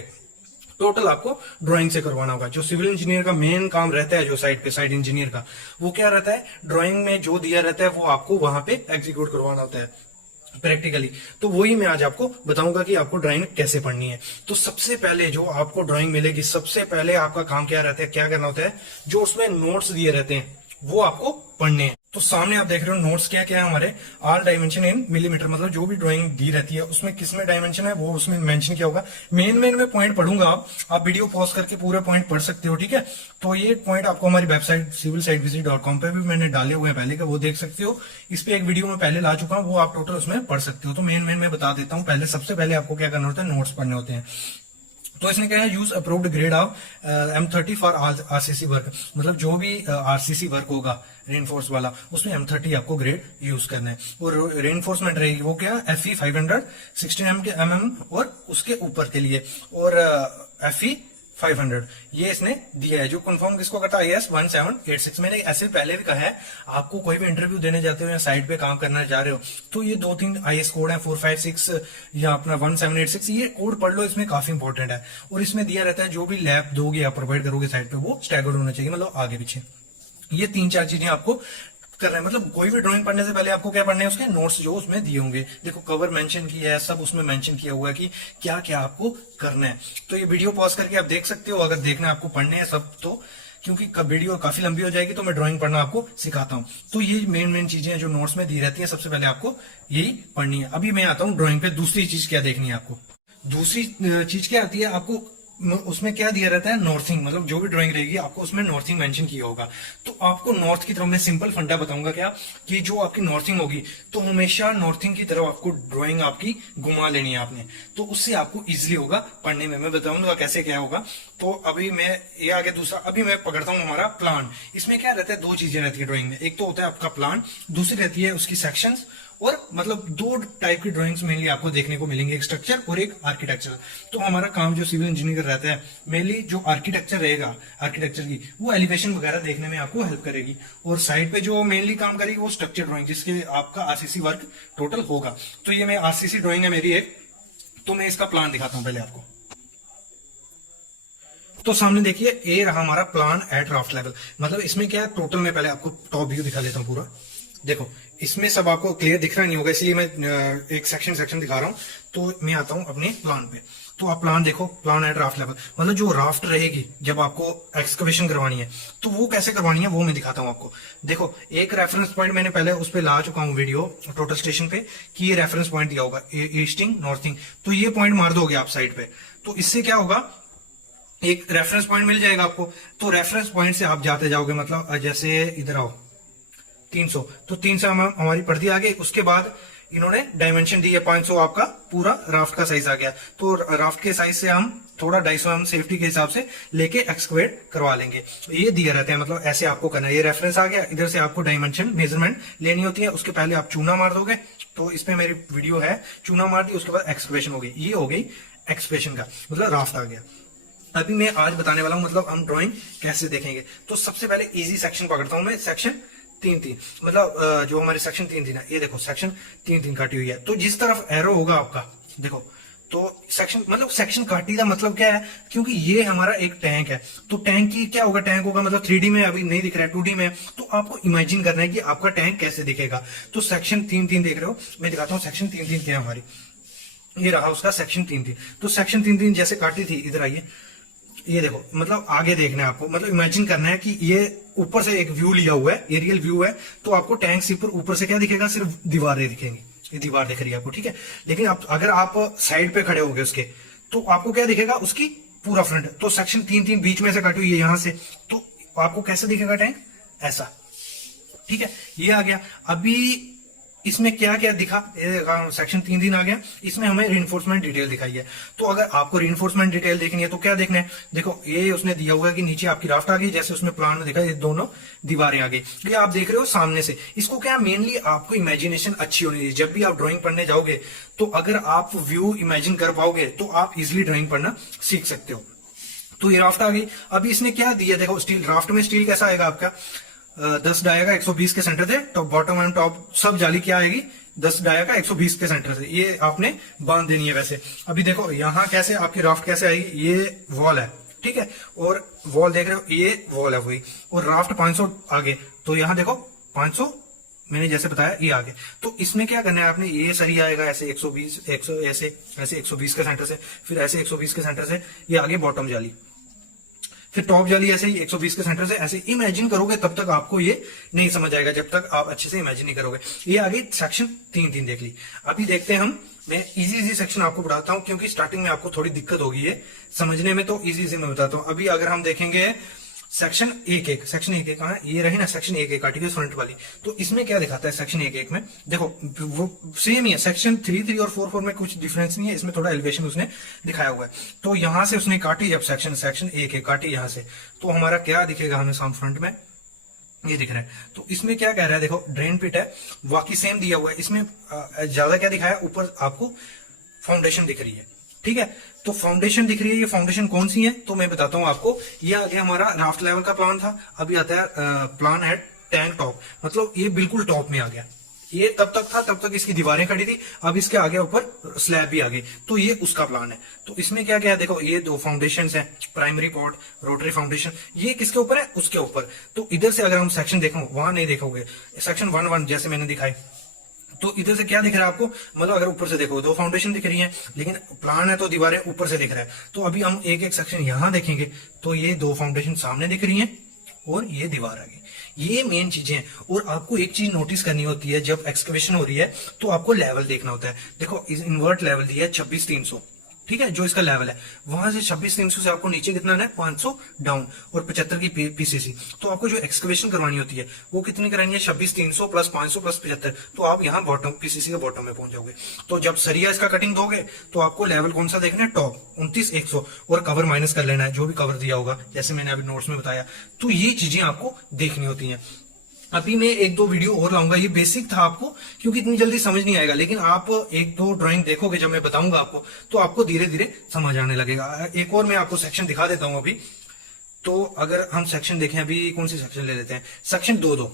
टोटल आपको ड्राइंग से करवाना होगा। जो सिविल इंजीनियर का मेन काम रहता है, जो साइट पे साइट इंजीनियर का, वो क्या रहता है, ड्राइंग में जो दिया रहता है वो आपको वहां पे एग्जीक्यूट करवाना होता है प्रैक्टिकली। तो वही मैं आज आपको बताऊंगा कि आपको ड्राइंग कैसे पढ़नी है। तो सबसे पहले जो आपको ड्राइंग मिलेगी, सबसे पहले आपका काम क्या रहता है, क्या करना होता है, जो उसमें नोट्स दिए रहते हैं वो आपको पढ़ने हैं। तो सामने आप देख रहे हो नोट्स क्या क्या है हमारे, ऑल डायमेंशन इन मिलीमीटर, मतलब जो भी ड्राइंग दी रहती है उसमें किस में डायमेंशन है वो उसमें मेंशन किया होगा। मेन में पॉइंट पढ़ूंगा, आप वीडियो पॉज करके पूरे पॉइंट पढ़ सकते हो। ठीक है, तो ये पॉइंट आपको हमारी वेबसाइट civilsitevisit.com पे भी मैंने डाले हुए हैं पहले का, वो देख सकते हो। इस पे एक वीडियो में पहले ला चुका हूँ, वो आप टोटल उसमें पढ़ सकते हो। तो मेन में बता देता हूँ, पहले सबसे पहले आपको क्या करना होता है, नोट्स पढ़ने होते हैं। तो इसने क्या है, use approved grade of M30 for RCC work, मतलब जो भी आरसीसी वर्क होगा रेनफोर्स वाला, उसमें M30 आपको ग्रेड यूज करना है। और रेनफोर्समेंट रहेगी वो क्या, FE 500 16 mm और उसके ऊपर के लिए, और FE 500 ये इसने दिया है। जो कंफर्म किसको करता है, IAS 1786। मैंने ऐसे पहले भी कहा है, आपको कोई भी इंटरव्यू देने जाते हो या साइट पे काम करना जा रहे हो तो ये 2-3 IAS कोड है, 456 या अपना 1786, ये कोड पढ़ लो, इसमें काफी इंपॉर्टेंट है। और इसमें दिया रहता है जो भी लैब दोगे या प्रोवाइड करोगे साइट पे, वो स्टैगर्ड होना चाहिए, मतलब आगे पीछे। ये 3-4 चीजें आपको करना है। मतलब कोई भी ड्राइंग पढ़ने से पहले आपको क्या पढ़ना है, उसके नोट्स जो उसमें दिए होंगे, देखो कवर मेंशन किया है, सब उसमें मेंशन किया हुआ है कि क्या क्या आपको करना है। तो ये वीडियो पॉज करके आप देख सकते हो, अगर देखना आपको पढ़ने हैं सब तो, क्योंकि वीडियो काफी लंबी हो जाएगी तो मैं ड्राइंग पढ़ना आपको सिखाता हूँ। तो ये मेन चीजें जो नोट्स में दी रहती है, सबसे पहले आपको यही पढ़नी है। अभी मैं आता हूँ ड्राइंग पे, दूसरी चीज क्या देखनी है आपको। दूसरी चीज क्या आती है आपको, उसमें क्या दिया रहता है, नॉर्थिंग, मतलब जो भी ड्राइंग रहेगी आपको उसमें नॉर्थिंग मेंशन किया होगा। तो आपको नॉर्थ की तरफ मैं सिंपल फंडा बताऊंगा क्या, कि जो आपकी नॉर्थिंग होगी तो हमेशा नॉर्थिंग की तरफ आपको ड्राइंग आपकी घुमा लेनी है आपने, तो उससे आपको इजिली होगा पढ़ने में। मैं बताऊंगा कैसे क्या होगा। तो अभी मैं ये आगे दूसरा, अभी मैं पकड़ता हूँ हमारा प्लान। इसमें क्या रहता है, 2 चीजें रहती है ड्राइंग में, एक तो होता है आपका प्लान, दूसरी रहती है उसकी सेक्शंस। और मतलब 2 टाइप की ड्राइंग्स मेनली आपको देखने को मिलेंगे, एक स्ट्रक्चर और एक आर्किटेक्चर। तो हमारा काम जो सिविल इंजीनियर रहता है, मेनली जो आर्किटेक्चर रहेगा, आर्किटेक्चर की वो एलिवेशन वगैरह देखने में आपको हेल्प करेगी। और साइड पे जो मेनली काम करेगी वो स्ट्रक्चर ड्राइंग, जिसके आपका आरसीसी वर्क टोटल होगा। तो ये मैं आरसीसी ड्राइंग है मेरी एक, तो मैं इसका प्लान दिखाता हूँ पहले आपको। तो सामने देखिए, ये रहा हमारा प्लान एट ड्राफ्ट लेवल। मतलब इसमें क्या है, टोटल मैं पहले आपको टॉप व्यू दिखा देता हूँ पूरा। देखो इसमें सब आपको क्लियर दिख रहा नहीं होगा, इसलिए मैं एक सेक्शन दिखा रहा हूँ। तो मैं आता हूँ अपने प्लान पे। तो आप प्लान देखो, प्लान एट राफ्ट लेवल, मतलब जो राफ्ट रहेगी जब आपको एक्सकवेशन करवानी है तो वो कैसे करवानी है वो मैं दिखाता हूँ आपको। देखो एक रेफरेंस पॉइंट मैंने पहले उस पर ला चुका हूँ वीडियो टोटल स्टेशन पे, कि ये रेफरेंस पॉइंट दिया होगा ईस्टिंग नॉर्थिंग। तो ये पॉइंट मार दोगे आप साइड पे, तो इससे क्या होगा, एक रेफरेंस पॉइंट मिल जाएगा आपको। तो रेफरेंस पॉइंट से आप जाते जाओगे, मतलब जैसे इधर आओ 300, तो 300 हमारी पड़ दी आगे। उसके बाद इन्होंने डायमेंशन दी है 500, आपका पूरा राफ्ट का साइज आ गया। तो राफ्ट के साइज से हम थोड़ा 250 हम सेफ्टी के हिसाब से लेके एक्सकवेट करवा लेंगे। ये दिए रहते हैं, मतलब ऐसे आपको करना है। ये रेफरेंस आ गया, इधर से आपको डायमेंशन मेजरमेंट लेनी होती है। उसके पहले आप चूना मार दोगे, तो इसमें मेरी वीडियो है, चूना मार दी, उसके बाद एक्सकवेशन हो गई। ये हो गई एक्सकवेशन का मतलब राफ्ट आ गया। अभी मैं आज बताने वाला हूं मतलब हम ड्राइंग कैसे देखेंगे। तो सबसे पहले इजी सेक्शन पकड़ता हूं मैं, सेक्शन 3-3, मतलब जो हमारे सेक्शन 3-3 है, ये देखो सेक्शन 3-3 काटी हुई है। तो जिस तरफ एरो होगा आपका, देखो तो सेक्शन मतलब सेक्शन काटी का मतलब क्या है, क्योंकि ये हमारा एक टैंक है, तो टैंक की क्या होगा, टैंक होगा मतलब 3D में अभी नहीं दिख रहा है, 2D में, तो आपको इमेजिन करना है कि आपका टैंक कैसे दिखेगा। तो सेक्शन 3-3 देख रहे हो, मैं दिखाता हूँ सेक्शन 3-3 क्या है हमारी। ये रहा उसका सेक्शन 3-3। तो सेक्शन 3-3 जैसे काटी थी, इधर आइए, ये देखो, मतलब आगे देखना है आपको, मतलब इमेजिन करना है कि ये ऊपर से एक व्यू लिया हुआ है, एरियल व्यू है, तो आपको टैंक से ऊपर से क्या दिखेगा, सिर्फ दीवारें दिखेंगी, ये दीवार दिख रही है आपको, ठीक है। लेकिन आप अगर आप साइड पे खड़े होगे उसके, तो आपको क्या दिखेगा, उसकी पूरा फ्रंट। तो सेक्शन 3-3 बीच में से काटी हुई है यहां से, तो आपको कैसे दिखेगा टैंक, ऐसा, ठीक है। ये आ गया। अभी इसमें क्या क्या दिखा, सेक्शन 3-3 आ गया, इसमें हमें रिइंफोर्समेंट डिटेल दिखाई है। तो अगर आपको रिइंफोर्समेंट डिटेल देखनी है तो क्या देखना है, देखो ये उसने दिया हुआ है कि नीचे आपकी राफ्ट आ गई, जैसे उसमें प्लान में दिखा, ये दोनों दीवारें आ गई, ये आप देख रहे हो सामने से। इसको क्या, मेनली आपको इमेजिनेशन अच्छी होनी चाहिए। जब भी आप ड्राइंग पढ़ने जाओगे, तो अगर आप व्यू इमेजिन कर पाओगे तो आप इजिली ड्राइंग पढ़ना सीख सकते हो। तो ये राफ्ट आ गई। अभी इसने क्या दिया, देखो स्टील, राफ्ट में स्टील कैसा आएगा आपका, 10 डाया का 120 के सेंटर से, टॉप बॉटम एंड टॉप सब जाली क्या आएगी, 10 डाया का 120 के सेंटर से, ये आपने बांध देनी है। वैसे अभी देखो यहाँ कैसे आपकी राफ्ट कैसे आएगी, ये वॉल है, ठीक है, और वॉल देख रहे हो, ये वॉल है वही, और राफ्ट 500 आगे, तो यहाँ देखो 500 मैंने जैसे बताया ये आगे। तो इसमें क्या करना है आपने, ये सही आएगा ऐसे 120, 100 ऐसे 120 के सेंटर से, फिर ऐसे 120 के सेंटर से ये आगे बॉटम जाली, फिर टॉप जाली ऐसे ही 120 के सेंटर से। ऐसे इमेजिन करोगे तब तक आपको ये नहीं समझ आएगा, जब तक आप अच्छे से इमेजिन नहीं करोगे। ये आगे सेक्शन 3-3 देख ली। अभी देखते हैं हम, मैं इजी सेक्शन आपको बताता हूं, क्योंकि स्टार्टिंग में आपको थोड़ी दिक्कत होगी ये समझने में, तो इजी मैं बताता हूं। अभी अगर हम देखेंगे सेक्शन 1-1, सेक्शन 1-1 कहां है, ये रही ना सेक्शन 1-1 आर्टिकल फ्रंट वाली। तो इसमें क्या दिखाता है सेक्शन 1-1 में, देखो वो सेम ही है, सेक्शन 3-3 और 4-4 में कुछ डिफरेंस नहीं है, इसमें थोड़ा एलिवेशन उसने दिखाया हुआ है। तो यहां से उसने काटी, जब सेक्शन 1-1 काटी यहां से, तो हमारा क्या दिखेगा हमें साम फ्रंट में, ये दिख रहा है। तो इसमें क्या कह रहा है, देखो ड्रेन पिट है, बाकी सेम दिया हुआ है, इसमें ज्यादा क्या दिखाया, ऊपर आपको फाउंडेशन दिख रही है, ठीक है। तो फाउंडेशन दिख रही है, ये फाउंडेशन कौन सी है, तो मैं बताता हूं आपको। ये आ गया हमारा राफ्ट लेवल का प्लान था, अभी आता है प्लान है टैंक टॉप, मतलब ये बिल्कुल टॉप में आ गया। ये तब तक था, तब तक इसकी दीवारें खड़ी थी, अब इसके आगे ऊपर स्लैब भी आ गई, तो ये उसका प्लान है। तो इसमें क्या क्या है, देखो ये 2 फाउंडेशन है, प्राइमरी पॉट, रोटरी फाउंडेशन, ये किसके ऊपर है, उसके ऊपर। तो इधर से अगर हम सेक्शन देखो, वहां नहीं देखोगे, सेक्शन 1-1 जैसे मैंने दिखाई, तो इधर से क्या दिख रहा है आपको, मतलब अगर ऊपर से देखो 2 फाउंडेशन दिख रही हैं, लेकिन प्लान है तो दीवारें ऊपर से दिख रहा है। तो अभी हम एक सेक्शन यहां देखेंगे, तो ये 2 फाउंडेशन सामने दिख रही हैं और ये दीवार आ गई। ये मेन चीजें हैं। और आपको एक चीज नोटिस करनी होती है, जब एक्सकवेशन हो रही है तो आपको लेवल देखना होता है। देखो इस इन्वर्ट लेवल दिया है 26-300, ठीक है, जो इसका लेवल है, वहां से 26-300 से आपको नीचे कितना है, 500 डाउन, और 75 की पीसीसी। तो आपको जो एक्सकवेशन करवानी होती है वो कितनी करानी है, 26-300 प्लस 500 प्लस 75, तो आप यहाँ बॉटम पीसीसी के बॉटम में पहुंच जाओगे। तो जब सरिया इसका कटिंग दोगे, तो आपको लेवल कौन सा देखना है, टॉप 29-100, और कवर माइनस कर लेना है, जो भी कवर दिया होगा, जैसे मैंने अभी नोट्स में बताया। तो ये चीजें आपको देखनी होती है। अभी मैं 1-2 वीडियो और लाऊंगा, ये बेसिक था आपको, क्योंकि इतनी जल्दी समझ नहीं आएगा, लेकिन आप 1-2 ड्राइंग देखोगे जब मैं बताऊंगा आपको, तो आपको धीरे धीरे समझ आने लगेगा। एक और मैं आपको सेक्शन दिखा देता हूं अभी। तो अगर हम सेक्शन देखें, अभी कौन सी सेक्शन ले लेते हैं, सेक्शन 2-2,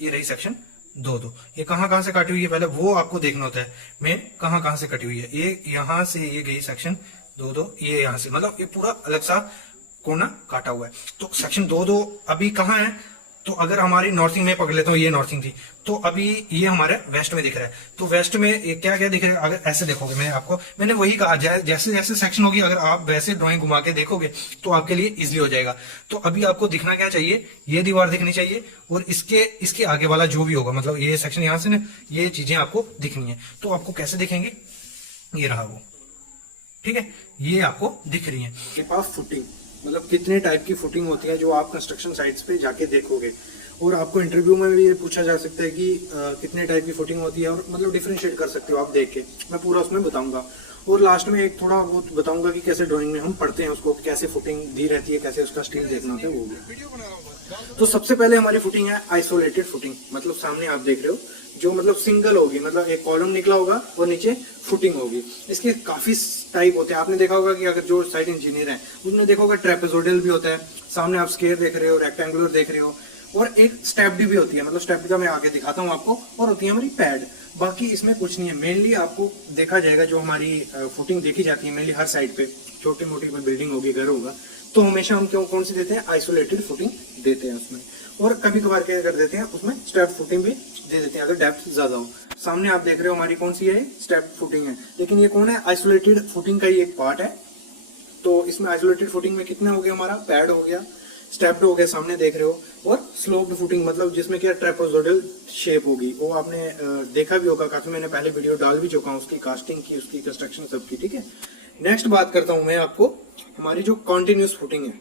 ये रही सेक्शन 2-2। ये कहां से काटी हुई है, पहले वो आपको देखना होता है, मैं कहां से कटी हुई है। ये यहां से ये गई सेक्शन 2-2, ये यहां से, मतलब ये पूरा अलग सा कोना काटा हुआ है। तो सेक्शन 2-2 अभी कहां है, तो अगर हमारी नॉर्थिंग में पकड़ लेता हूँ, ये नॉर्थिंग थी, तो अभी ये हमारे वेस्ट में दिख रहा है। तो वेस्ट में क्या क्या दिख रहा है, अगर ऐसे देखोगे, मैंने वही कहा, जैसे जैसे सेक्शन होगी, अगर आप वैसे ड्राइंग घुमा के देखोगे तो आपके लिए इजिली हो जाएगा। तो अभी आपको दिखना क्या चाहिए, ये दीवार दिखनी चाहिए, और इसके आगे वाला जो भी होगा, मतलब ये सेक्शन यहाँ से ना, ये चीजें आपको दिखनी है। तो आपको कैसे दिखेंगे, ये रहा वो, ठीक है, ये आपको दिख रही है। के पास फुटिंग, मतलब कितने टाइप की फुटिंग होती है, जो आप कंस्ट्रक्शन साइट्स पे जाके देखोगे। और आपको इंटरव्यू में भी ये पूछा जा सकता है कि कितने टाइप की फुटिंग होती है, और मतलब डिफरेंशिएट कर सकते हो आप देख के, मैं पूरा उसमें बताऊंगा। और लास्ट में एक थोड़ा बहुत बताऊंगा कि कैसे ड्राइंग में हम पढ़ते हैं उसको, कैसे फुटिंग दी रहती है, कैसे उसका स्टील देखना होता है, वो भी। तो सबसे पहले हमारी फुटिंग है आइसोलेटेड फुटिंग, मतलब सामने आप देख रहे हो, जो मतलब सिंगल होगी, मतलब एक कॉलम निकला होगा और नीचे फुटिंग होगी। इसके काफी टाइप होते हैं, आपने देखा होगा कि अगर जो साइट इंजीनियर है उन्होंने देखा होगा ट्रेपेजोइडल भी होता है, सामने आप स्क्वायर देख रहे हो, रेक्टेंगुलर देख रहे हो, और एक स्टेप्ड भी होती है, मतलब स्टेप्ड का मैं आगे दिखाता हूँ आपको। और होती है हमारी पैड, बाकी इसमें कुछ नहीं है। मेनली आपको देखा जाएगा जो हमारी फुटिंग देखी जाती है मेनली हर साइड पे, छोटी मोटी कोई बिल्डिंग होगी, घर होगा, तो हमेशा हम क्यों कौन सी देते हैं, आइसोलेटेड फुटिंग देते हैं उसमें। और कभी कभार क्या कर देते हैं उसमें स्टेप फुटिंग भी दे देते हैं अगर डेप्थ ज्यादा हो। सामने आप देख रहे हो हमारी कौन सी है, स्टेप फुटिंग है, लेकिन ये कौन है, आइसोलेटेड फुटिंग का ही एक पार्ट है। तो इसमें आइसोलेटेड फुटिंग में कितना हो गया, हमारा पैड हो गया, स्टेप्ड हो गया, सामने देख रहे हो, और स्लोप्ड फुटिंग मतलब जिसमें क्या ट्रेपेजोइडल शेप होगी, वो आपने देखा भी होगा, काफी मैंने पहले वीडियो डाल भी चुका हूँ उसकी कास्टिंग की, उसकी कंस्ट्रक्शन सबकी, ठीक है। नेक्स्ट बात करता हूँ मैं आपको हमारी जो कॉन्टिन्यूस फुटिंग है,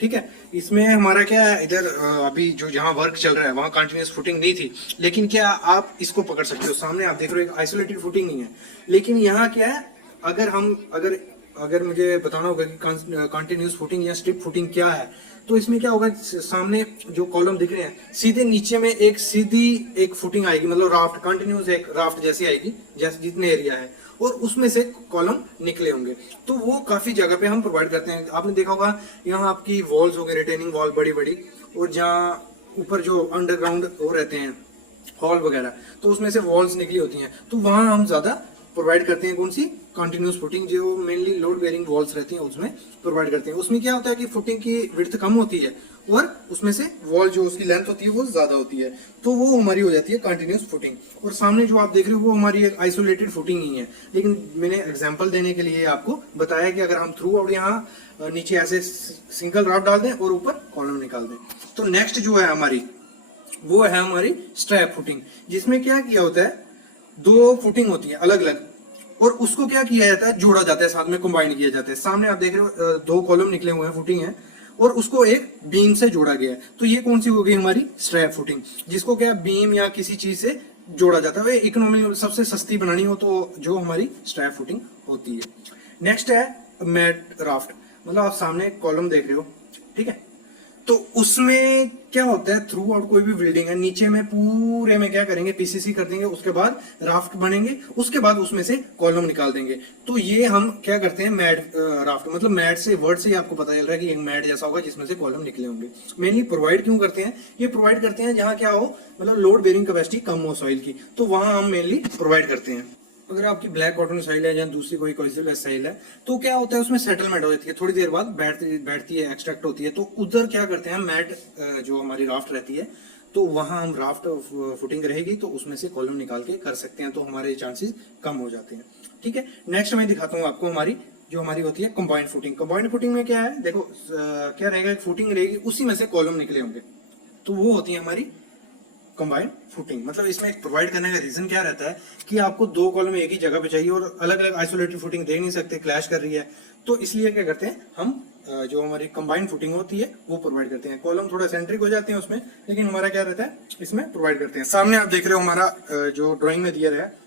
ठीक है। इसमें हमारा क्या है, इधर अभी जो जहाँ वर्क चल रहा है वहाँ कंटिन्यूस फुटिंग नहीं थी, लेकिन क्या आप इसको पकड़ सकते हो, सामने आप देख रहे हो एक आइसोलेटेड फुटिंग नहीं है, लेकिन यहाँ क्या है, अगर हम अगर मुझे बताना होगा कि कंटिन्यूस फुटिंग या स्ट्रिप फुटिंग क्या है, तो इसमें क्या होगा, सामने जो कॉलम दिख रहे हैं सीधे नीचे में एक सीधी एक फुटिंग आएगी, मतलब राफ्ट, कंटिन्यूस एक राफ्ट जैसी आएगी, जैसे जितने एरिया है, और उसमें से कॉलम निकले होंगे। तो वो काफी जगह पे हम प्रोवाइड करते हैं। आपने देखा होगा यहाँ आपकी वॉल्स हो गई, रिटेनिंग वॉल बड़ी बड़ी, और जहाँ ऊपर जो अंडरग्राउंड वो रहते हैं हॉल वगैरह, तो उसमें से वॉल्स निकली होती हैं, तो वहां हम ज्यादा प्रोवाइड करते हैं कौन सी, कंटिन्यूस फुटिंग, जो मेनली लोड बेयरिंग वॉल्स रहती हैं उसमें प्रोवाइड करते हैं। उसमें क्या होता है कि फुटिंग की विड्थ कम होती है और उसमें से वॉल जो उसकी लेंथ होती है वो ज्यादा होती है, तो वो हमारी हो जाती है कंटिन्यूस फुटिंग। और सामने जो आप देख रहे हो वो हमारी एक आइसोलेटेड फुटिंग ही है, लेकिन मैंने एग्जांपल देने के लिए आपको बताया कि अगर हम थ्रू आउट यहाँ नीचे ऐसे सिंगल राफ्ट डाल दें और ऊपर कॉलम निकाल दें। तो नेक्स्ट जो है हमारी, वो है हमारी स्ट्रैप फुटिंग, जिसमें क्या किया होता है, दो फुटिंग होती है अलग अलग, और उसको क्या किया जाता है, जोड़ा जाता है, साथ में कंबाइन किया जाता है। सामने आप देख रहे हो दो कॉलम निकले हुए हैं, फुटिंग है, और उसको एक बीम से जोड़ा गया है, तो ये कौन सी हो गई हमारी स्ट्रैप फुटिंग, जिसको क्या बीम या किसी चीज से जोड़ा जाता है। इकोनॉमिक सबसे सस्ती बनानी हो तो जो हमारी स्ट्रैप फुटिंग होती है। नेक्स्ट है मैट राफ्ट, मतलब आप सामने कॉलम देख रहे हो, ठीक है, तो उसमें क्या होता है, थ्रू आउट कोई भी बिल्डिंग है, नीचे में पूरे में क्या करेंगे, पीसीसी कर देंगे, उसके बाद राफ्ट बनेंगे, उसके बाद उसमें से कॉलम निकाल देंगे। तो ये हम क्या करते हैं, मैट राफ्ट, मतलब मैट से, वर्ड से ही आपको पता चल रहा है कि एक मैट जैसा होगा जिसमें से कॉलम निकले होंगे। मेनली प्रोवाइड क्यों करते हैं, ये प्रोवाइड करते हैं जहाँ क्या हो, मतलब लोड बेरिंग कैपेसिटी कम हो सॉइल की, तो वहां हम मेनली प्रोवाइड करते हैं। अगर आपकी ब्लैक कॉटन साइल है या दूसरी कोई कोई साइल है, तो क्या होता है उसमें सेटलमेंट हो जाती है, थोड़ी देर बाद बैठती है, एक्सट्रैक्ट होती है, तो उधर क्या करते हैं, मैट जो हमारी राफ्ट रहती है, तो वहां हम राफ्ट फुटिंग रहेगी तो उसमें से कॉलम निकाल के कर सकते हैं, तो हमारे चांसेस कम हो जाते हैं, ठीक है। नेक्स्ट मैं दिखाता हूँ आपको हमारी जो हमारी होती है कंबाइंड फुटिंग। कंबाइंड फुटिंग में क्या है, देखो क्या रहेगा, एक फुटिंग रहेगी, उसी में से कॉलम निकले होंगे, तो वो होती है हमारी कंबाइंड फुटिंग। मतलब इसमें प्रोवाइड करने का रीजन क्या रहता है कि आपको दो कॉलम एक ही जगह पे चाहिए और अलग अलग आइसोलेटेड फुटिंग दे नहीं सकते, क्लैश कर रही है, तो इसलिए क्या करते हैं हम, जो हमारी कंबाइंड फुटिंग होती है वो प्रोवाइड करते हैं। कॉलम थोड़ा सेंट्रिक हो जाते हैं उसमें, लेकिन हमारा क्या रहता है, इसमें प्रोवाइड करते हैं। सामने आप देख रहे हो हमारा जो ड्राइंग में दिया है,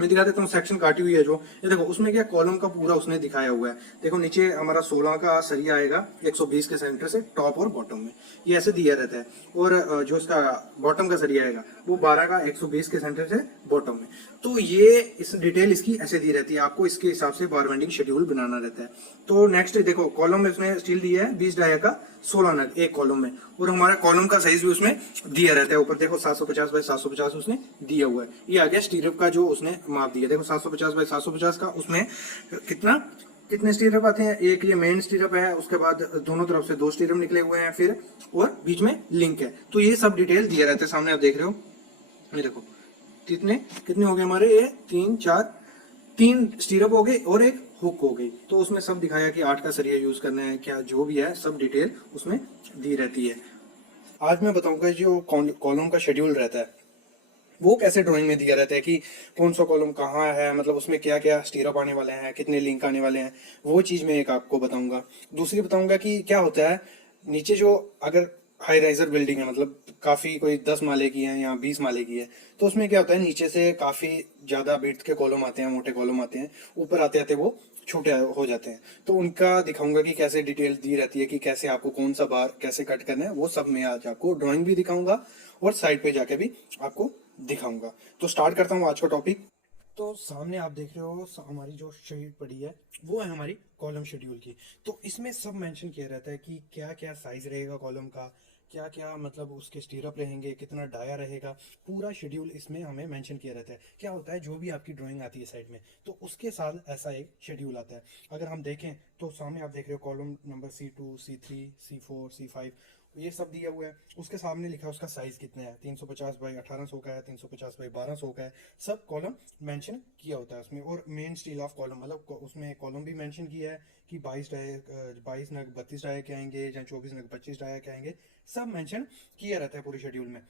मैं दिखा देता हूँ, सेक्शन काटी हुई है जो, ये देखो उसमें क्या कॉलम का पूरा उसने दिखाया हुआ है। देखो नीचे हमारा 16 का सरिया आएगा 120 के सेंटर से टॉप और बॉटम में, ये ऐसे दिया रहता है, और जो इसका बॉटम का सरिया आएगा वो 12 का 120 के सेंटर से बॉटम में। तो ये इस डिटेल इसकी ऐसे दी रहती है, आपको इसके हिसाब से बार बेंडिंग शेड्यूल बनाना रहता है। तो नेक्स्ट देखो कॉलम में उसने स्टील दिया है 20 डाया का 16 नग एक कॉलम में, और हमारा कॉलम का साइज भी उसमें दिया रहता है। ऊपर देखो 750 बाई 750 उसने दिया हुआ है, ये आ गया स्टीरअप का जो उसने माप दिया। देखो 750 बाई 750 का, उसमें कितने स्टीरअप आते हैं, एक ये मेन स्टीरअप है, उसके बाद दोनों तरफ से 2 स्टीरअप निकले हुए हैं, फिर और बीच में लिंक है, तो ये सब डिटेल दिया रहता है। सामने आप देख रहे हो, ये देखो कितने कितने हो गए हमारे, ये 3 स्टीरअप हो गए और एक हुक हो गई, तो उसमें सब दिखाया कि 8 का सरिया यूज करना है, क्या जो भी है सब डिटेल उसमें दी रहती है। आज मैं बताऊंगा जो कॉलम का शेड्यूल रहता है वो कैसे ड्राइंग में दिया रहता है, कि कौन सा कॉलम कहाँ है, मतलब उसमें क्या क्या स्टीरअप आने वाले हैं, कितने लिंक आने वाले हैं, वो चीज मैं एक आपको बताऊंगा। दूसरी बताऊंगा कि क्या होता है नीचे जो, अगर हाई राइजर बिल्डिंग है, मतलब काफी कोई 10 माले की है या 20 माले की है, तो उसमें क्या होता है नीचे से काफी ज्यादा बिट्स के कॉलम आते हैं, मोटे कॉलम आते हैं, ऊपर आते आते वो छोटे हो जाते हैं, तो उनका दिखाऊंगा कि कैसे डिटेल दी रहती है, कि कैसे आपको कौन सा बार कैसे कट करना है, वो सब मैं आज आपको ड्राइंग भी दिखाऊंगा और साइड पे जाके भी आपको दिखाऊंगा। तो स्टार्ट करता हूँ आज का टॉपिक। तो सामने आप देख रहे हो हमारी जो शीट पड़ी है वो है हमारी कॉलम शेड्यूल की। तो इसमें सब मेंशन किया रहता है कि क्या क्या साइज रहेगा कॉलम का, क्या क्या मतलब उसके स्टीरअप रहेंगे, कितना डाया रहेगा, पूरा शेड्यूल इसमें हमें मेंशन किया रहता है। क्या होता है, जो भी आपकी ड्राइंग आती है साइड में, तो उसके साथ ऐसा एक शेड्यूल आता है। अगर हम देखें तो सामने आप देख रहे हो column number C2, C3, C4, C5, ये सब दिया हुआ है। उसके सामने लिखा है उसका साइज कितना है, 350 बाई 1800 का है, 350 बाई 1200 का है, सब कॉलम मेंशन किया होता है उसमें। और मेन स्टील ऑफ कॉलम मतलब उसमें कॉलम भी मेंशन किया है कि 22 नग 32 डाया के आएंगे या 24 नग 25 डाया के आएंगे, सब मेंशन किया रहता है पूरे शेड्यूल में।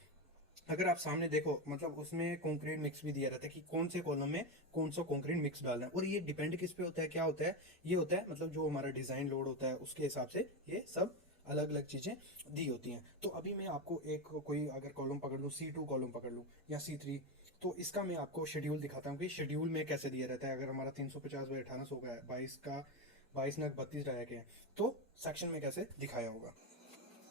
अगर आप सामने देखो मतलब उसमें कंक्रीट मिक्स भी दिया रहता है कि कौन से कॉलम में कौन सा कंक्रीट मिक्स डालना है। और ये डिपेंड किस पे होता है, क्या होता है, ये होता है मतलब जो हमारा डिजाइन लोड होता है उसके हिसाब से ये सब अलग अलग चीजें दी होती हैं। तो अभी मैं आपको एक कोई अगर कॉलम पकड़ लूँ, C2 कॉलम पकड़ लूँ या C3, तो इसका मैं आपको शेड्यूल दिखाता हूँ कि शेड्यूल में कैसे दिया रहता है। अगर हमारा 350 बाई 1800 का है, 22 नग 32 डाया के हैं, तो सेक्शन में कैसे दिखाया होगा।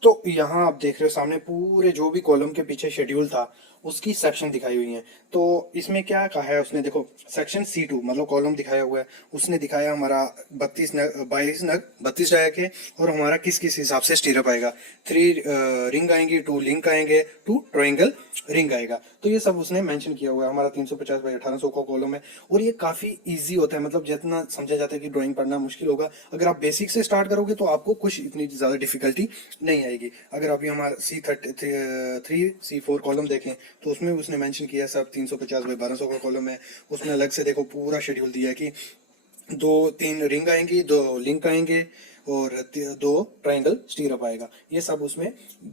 तो यहाँ आप देख रहे हो सामने पूरे जो भी कॉलम के पीछे शेड्यूल था उसकी सेक्शन दिखाई हुई है। तो इसमें क्या कहा है उसने, देखो सेक्शन C2 मतलब कॉलम दिखाया हुआ है, उसने दिखाया हमारा 22 डाया के, और हमारा किस किस हिसाब से स्टीरअप आएगा, 3 रिंग आएंगी, 2 लिंक आएंगे, 2 ट्रायंगल रिंग आएगा। तो ये सब उसने मेंशन किया हुआ है। हमारा 350 बाई 1800 का कॉलम है, और ये काफी इजी होता है, मतलब जितना समझा जाता है कि ड्राइंग पढ़ना मुश्किल होगा, अगर आप बेसिक से स्टार्ट करोगे तो आपको कुछ इतनी ज्यादा डिफिकल्टी नहीं आएगी। अगर अभी हमारा C3 C4 कॉलम देखें तो उसमें उसने मेंशन किया सब 350 बाई 1200 का कॉलम है। उसमें अलग से देखो पूरा शेड्यूल दिया है कि 2-3 रिंग आएंगी, 2 लिंक आएंगे, और 2 ट्रायंगल स्टीरअप आएगा। ये सब उसमें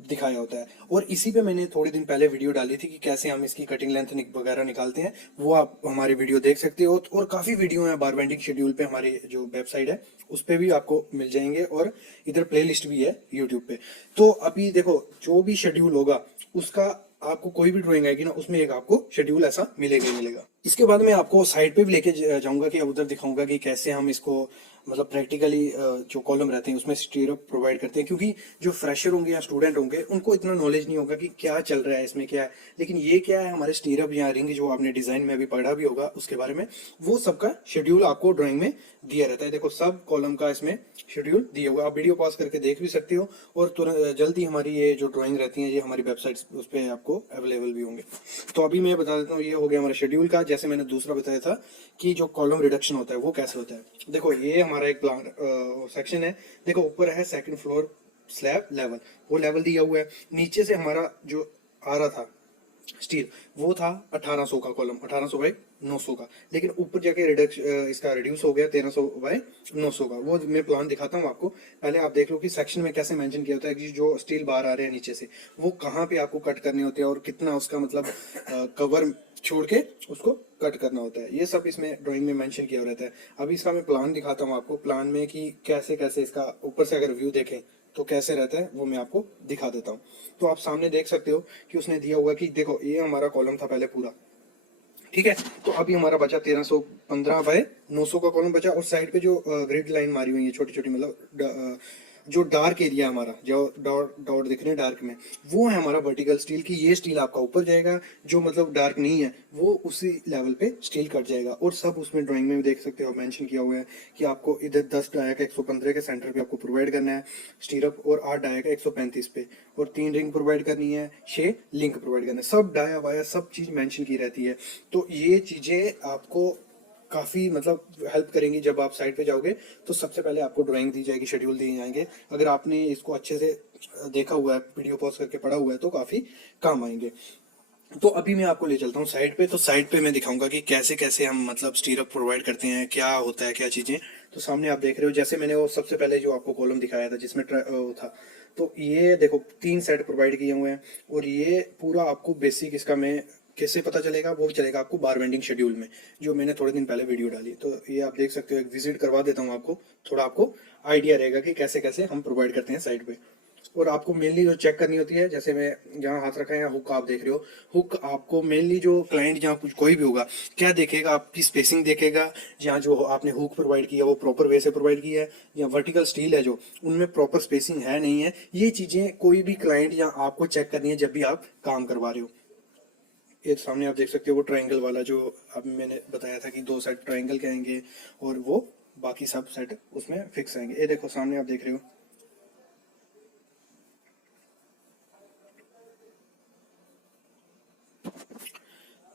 दिखाया होता है। और इसी पे मैंने थोड़े दिन पहले वीडियो डाली थी कि कैसे हम इसकी कटिंग लेंथ वगैरह निकालते हैं, वो आप हमारी वीडियो देख सकते हो। और काफी वीडियो है बार बेंडिंग शेड्यूल पे, हमारी जो वेबसाइट है उस पे भी आपको मिल जाएंगे, और इधर प्लेलिस्ट भी है यूट्यूब पे। तो अभी देखो जो भी शेड्यूल होगा उसका, आपको कोई भी ड्राइंग आएगी ना उसमें एक आपको शेड्यूल ऐसा मिलेगा ही मिलेगा। इसके बाद मैं आपको साइड पे भी लेके जाऊंगा कि उधर दिखाऊंगा कि कैसे हम इसको मतलब प्रैक्टिकली जो कॉलम रहते हैं उसमें स्टीरअप प्रोवाइड करते हैं। क्योंकि जो फ्रेशर होंगे या स्टूडेंट होंगे उनको इतना नॉलेज नहीं होगा कि क्या चल रहा है इसमें क्या है, लेकिन ये क्या है हमारे स्टीरअप या रिंग जो आपने डिजाइन में अभी पढ़ा भी होगा उसके बारे में, वो सबका शेड्यूल आपको ड्राइंग में दिया रहता है। देखो सब कॉलम का इसमें शेड्यूल दिया हुआ, आप वीडियो पॉज करके देख भी सकते हो, और तुरंत जल्दी हमारी ये जो ड्राइंग रहती है ये हमारी वेबसाइट उस पर आपको अवेलेबल भी होंगे। तो अभी मैं बता देता हूँ, ये हो गया हमारा शेड्यूल का। जैसे मैंने दूसरा बताया था कि जो कॉलम रिडक्शन होता है वो कैसे होता है। देखो ये हमारा एक प्लान सेक्शन है। देखो ऊपर है सेकंड फ्लोर स्लैब लेवल, वो लेवल दिया हुआ है। नीचे से हमारा जो आ रहा था स्टील वो था 1800 का कॉलम, 1800 बाई 900 का, लेकिन ऊपर जाके इसका रिड्यूस हो गया 1300 बाई 900 का। वो मैं प्लान दिखाता हूँ आपको। पहले आप देख लो कि सेक्शन में कैसे मेंशन किया होता है कि जो स्टील बाहर आ रहे हैं नीचे से वो कहाँ पे आपको कट करने होते हैं, और कितना उसका मतलब कवर छोड़ के उसको कट करना होता है। ये सब इसमें ड्राइंग में मेंशन किया रहता है। अभी इसका मैं प्लान दिखाता हूँ आपको, प्लान में कि कैसे कैसे इसका ऊपर से अगर व्यू देखें तो कैसे रहता है वो मैं आपको दिखा देता हूँ। तो आप सामने देख सकते हो कि उसने दिया हुआ कि देखो ये हमारा कॉलम था पहले पूरा, ठीक है। तो अभी हमारा बचा 1315 बाय 900 का कॉलम बचा, और साइड पे जो ग्रिड लाइन मारी हुई है छोटी छोटी, मतलब जो डार्क एरिया हमारा जो डॉट डॉट दिख रहे हैं डार्क में, वो है हमारा वर्टिकल स्टील की। ये स्टील आपका ऊपर जाएगा, जो मतलब डार्क नहीं है वो उसी लेवल पे स्टील कट जाएगा। और सब उसमें ड्राइंग में भी देख सकते हो मेंशन किया हुआ है कि आपको इधर 10 डाया का 115 के सेंटर पे आपको प्रोवाइड करना है स्टीरअप, और 8 डाया का 135 पे, और 3 रिंग प्रोवाइड करनी है, 6 लिंक प्रोवाइड करना है। सब डाया वाया सब चीज मेंशन की रहती है। तो ये चीजें आपको काफ़ी मतलब हेल्प करेंगी। जब आप साइट पे जाओगे तो सबसे पहले आपको ड्राइंग दी जाएगी, शेड्यूल दिए जाएंगे। अगर आपने इसको अच्छे से देखा हुआ है, वीडियो पॉज करके पढ़ा हुआ है, तो काफ़ी काम आएंगे। तो अभी मैं आपको ले चलता हूँ साइट पे। तो साइट पे मैं दिखाऊंगा कि कैसे कैसे हम मतलब स्टीरअप प्रोवाइड करते हैं, क्या होता है क्या चीज़ें। तो सामने आप देख रहे हो, जैसे मैंने वो सबसे पहले जो आपको कॉलम दिखाया था जिसमें वो था, तो ये देखो 3 सेट प्रोवाइड किए हुए हैं। और ये पूरा आपको बेसिक इसका मैं कैसे पता चलेगा, वो भी चलेगा आपको बार बेंडिंग शेड्यूल में, जो मैंने थोड़े दिन पहले वीडियो डाली। तो ये आप देख सकते हो, एक विजिट करवा देता हूँ आपको, थोड़ा आपको आइडिया रहेगा कि कैसे कैसे हम प्रोवाइड करते हैं साइट पे। और आपको मेनली जो चेक करनी होती है, जैसे मैं जहाँ हाथ रखा है यहाँ हुक आप देख रहे हो, हुक आपको मेनली जो क्लाइंट जहाँ कुछ कोई भी होगा क्या देखेगा, आपकी स्पेसिंग देखेगा, जहाँ जो आपने हुक प्रोवाइड किया वो प्रॉपर वे से प्रोवाइड किया है, या वर्टिकल स्टील है जो उनमें प्रॉपर स्पेसिंग है नहीं है। ये चीजें कोई भी क्लाइंट या आपको चेक करनी है जब भी आप काम करवा रहे हो। ये सामने आप देख सकते हो वो ट्रायंगल वाला जो अभी मैंने बताया था कि 2 सेट ट्रायंगल के आएंगे, और वो बाकी सब सेट उसमें फिक्स आएंगे। ये देखो सामने आप देख रहे हो,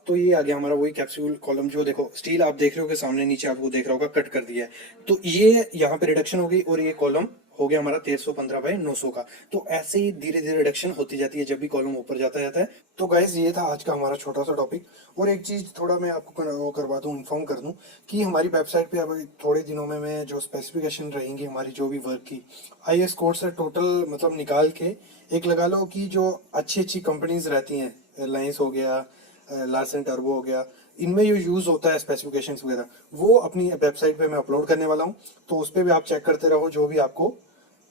तो ये आ गया हमारा वही कैप्सूल कॉलम, जो देखो स्टील आप देख रहे हो कि सामने नीचे आपको देख रहा होगा कट कर दिया है, तो ये यहाँ पे रिडक्शन हो गई और ये कॉलम हो गया हमारा 1315 बाई 900 का। तो ऐसे ही धीरे धीरे रिडक्शन होती जाती है जब भी कॉलम ऊपर जाता जाता है। तो गाइज ये था आज का हमारा छोटा सा टॉपिक। और एक चीज थोड़ा मैं आपको वो करवा दूं, इन्फॉर्म कर दूं कि हमारी वेबसाइट पे अभी थोड़े दिनों में मैं जो स्पेसिफिकेशन रहेंगी हमारी जो भी वर्क की IS कोड से टोटल मतलब निकाल के एक लगा लो कि जो अच्छी अच्छी कंपनीज रहती हैं, रिलायंस हो गया, लार्सन टर्बो हो गया, इनमें जो यूज होता है स्पेसिफिकेशंस वगैरह, वो अपनी वेबसाइट पे मैं अपलोड करने वाला हूँ। तो उस पर भी आप चेक करते रहो, जो भी आपको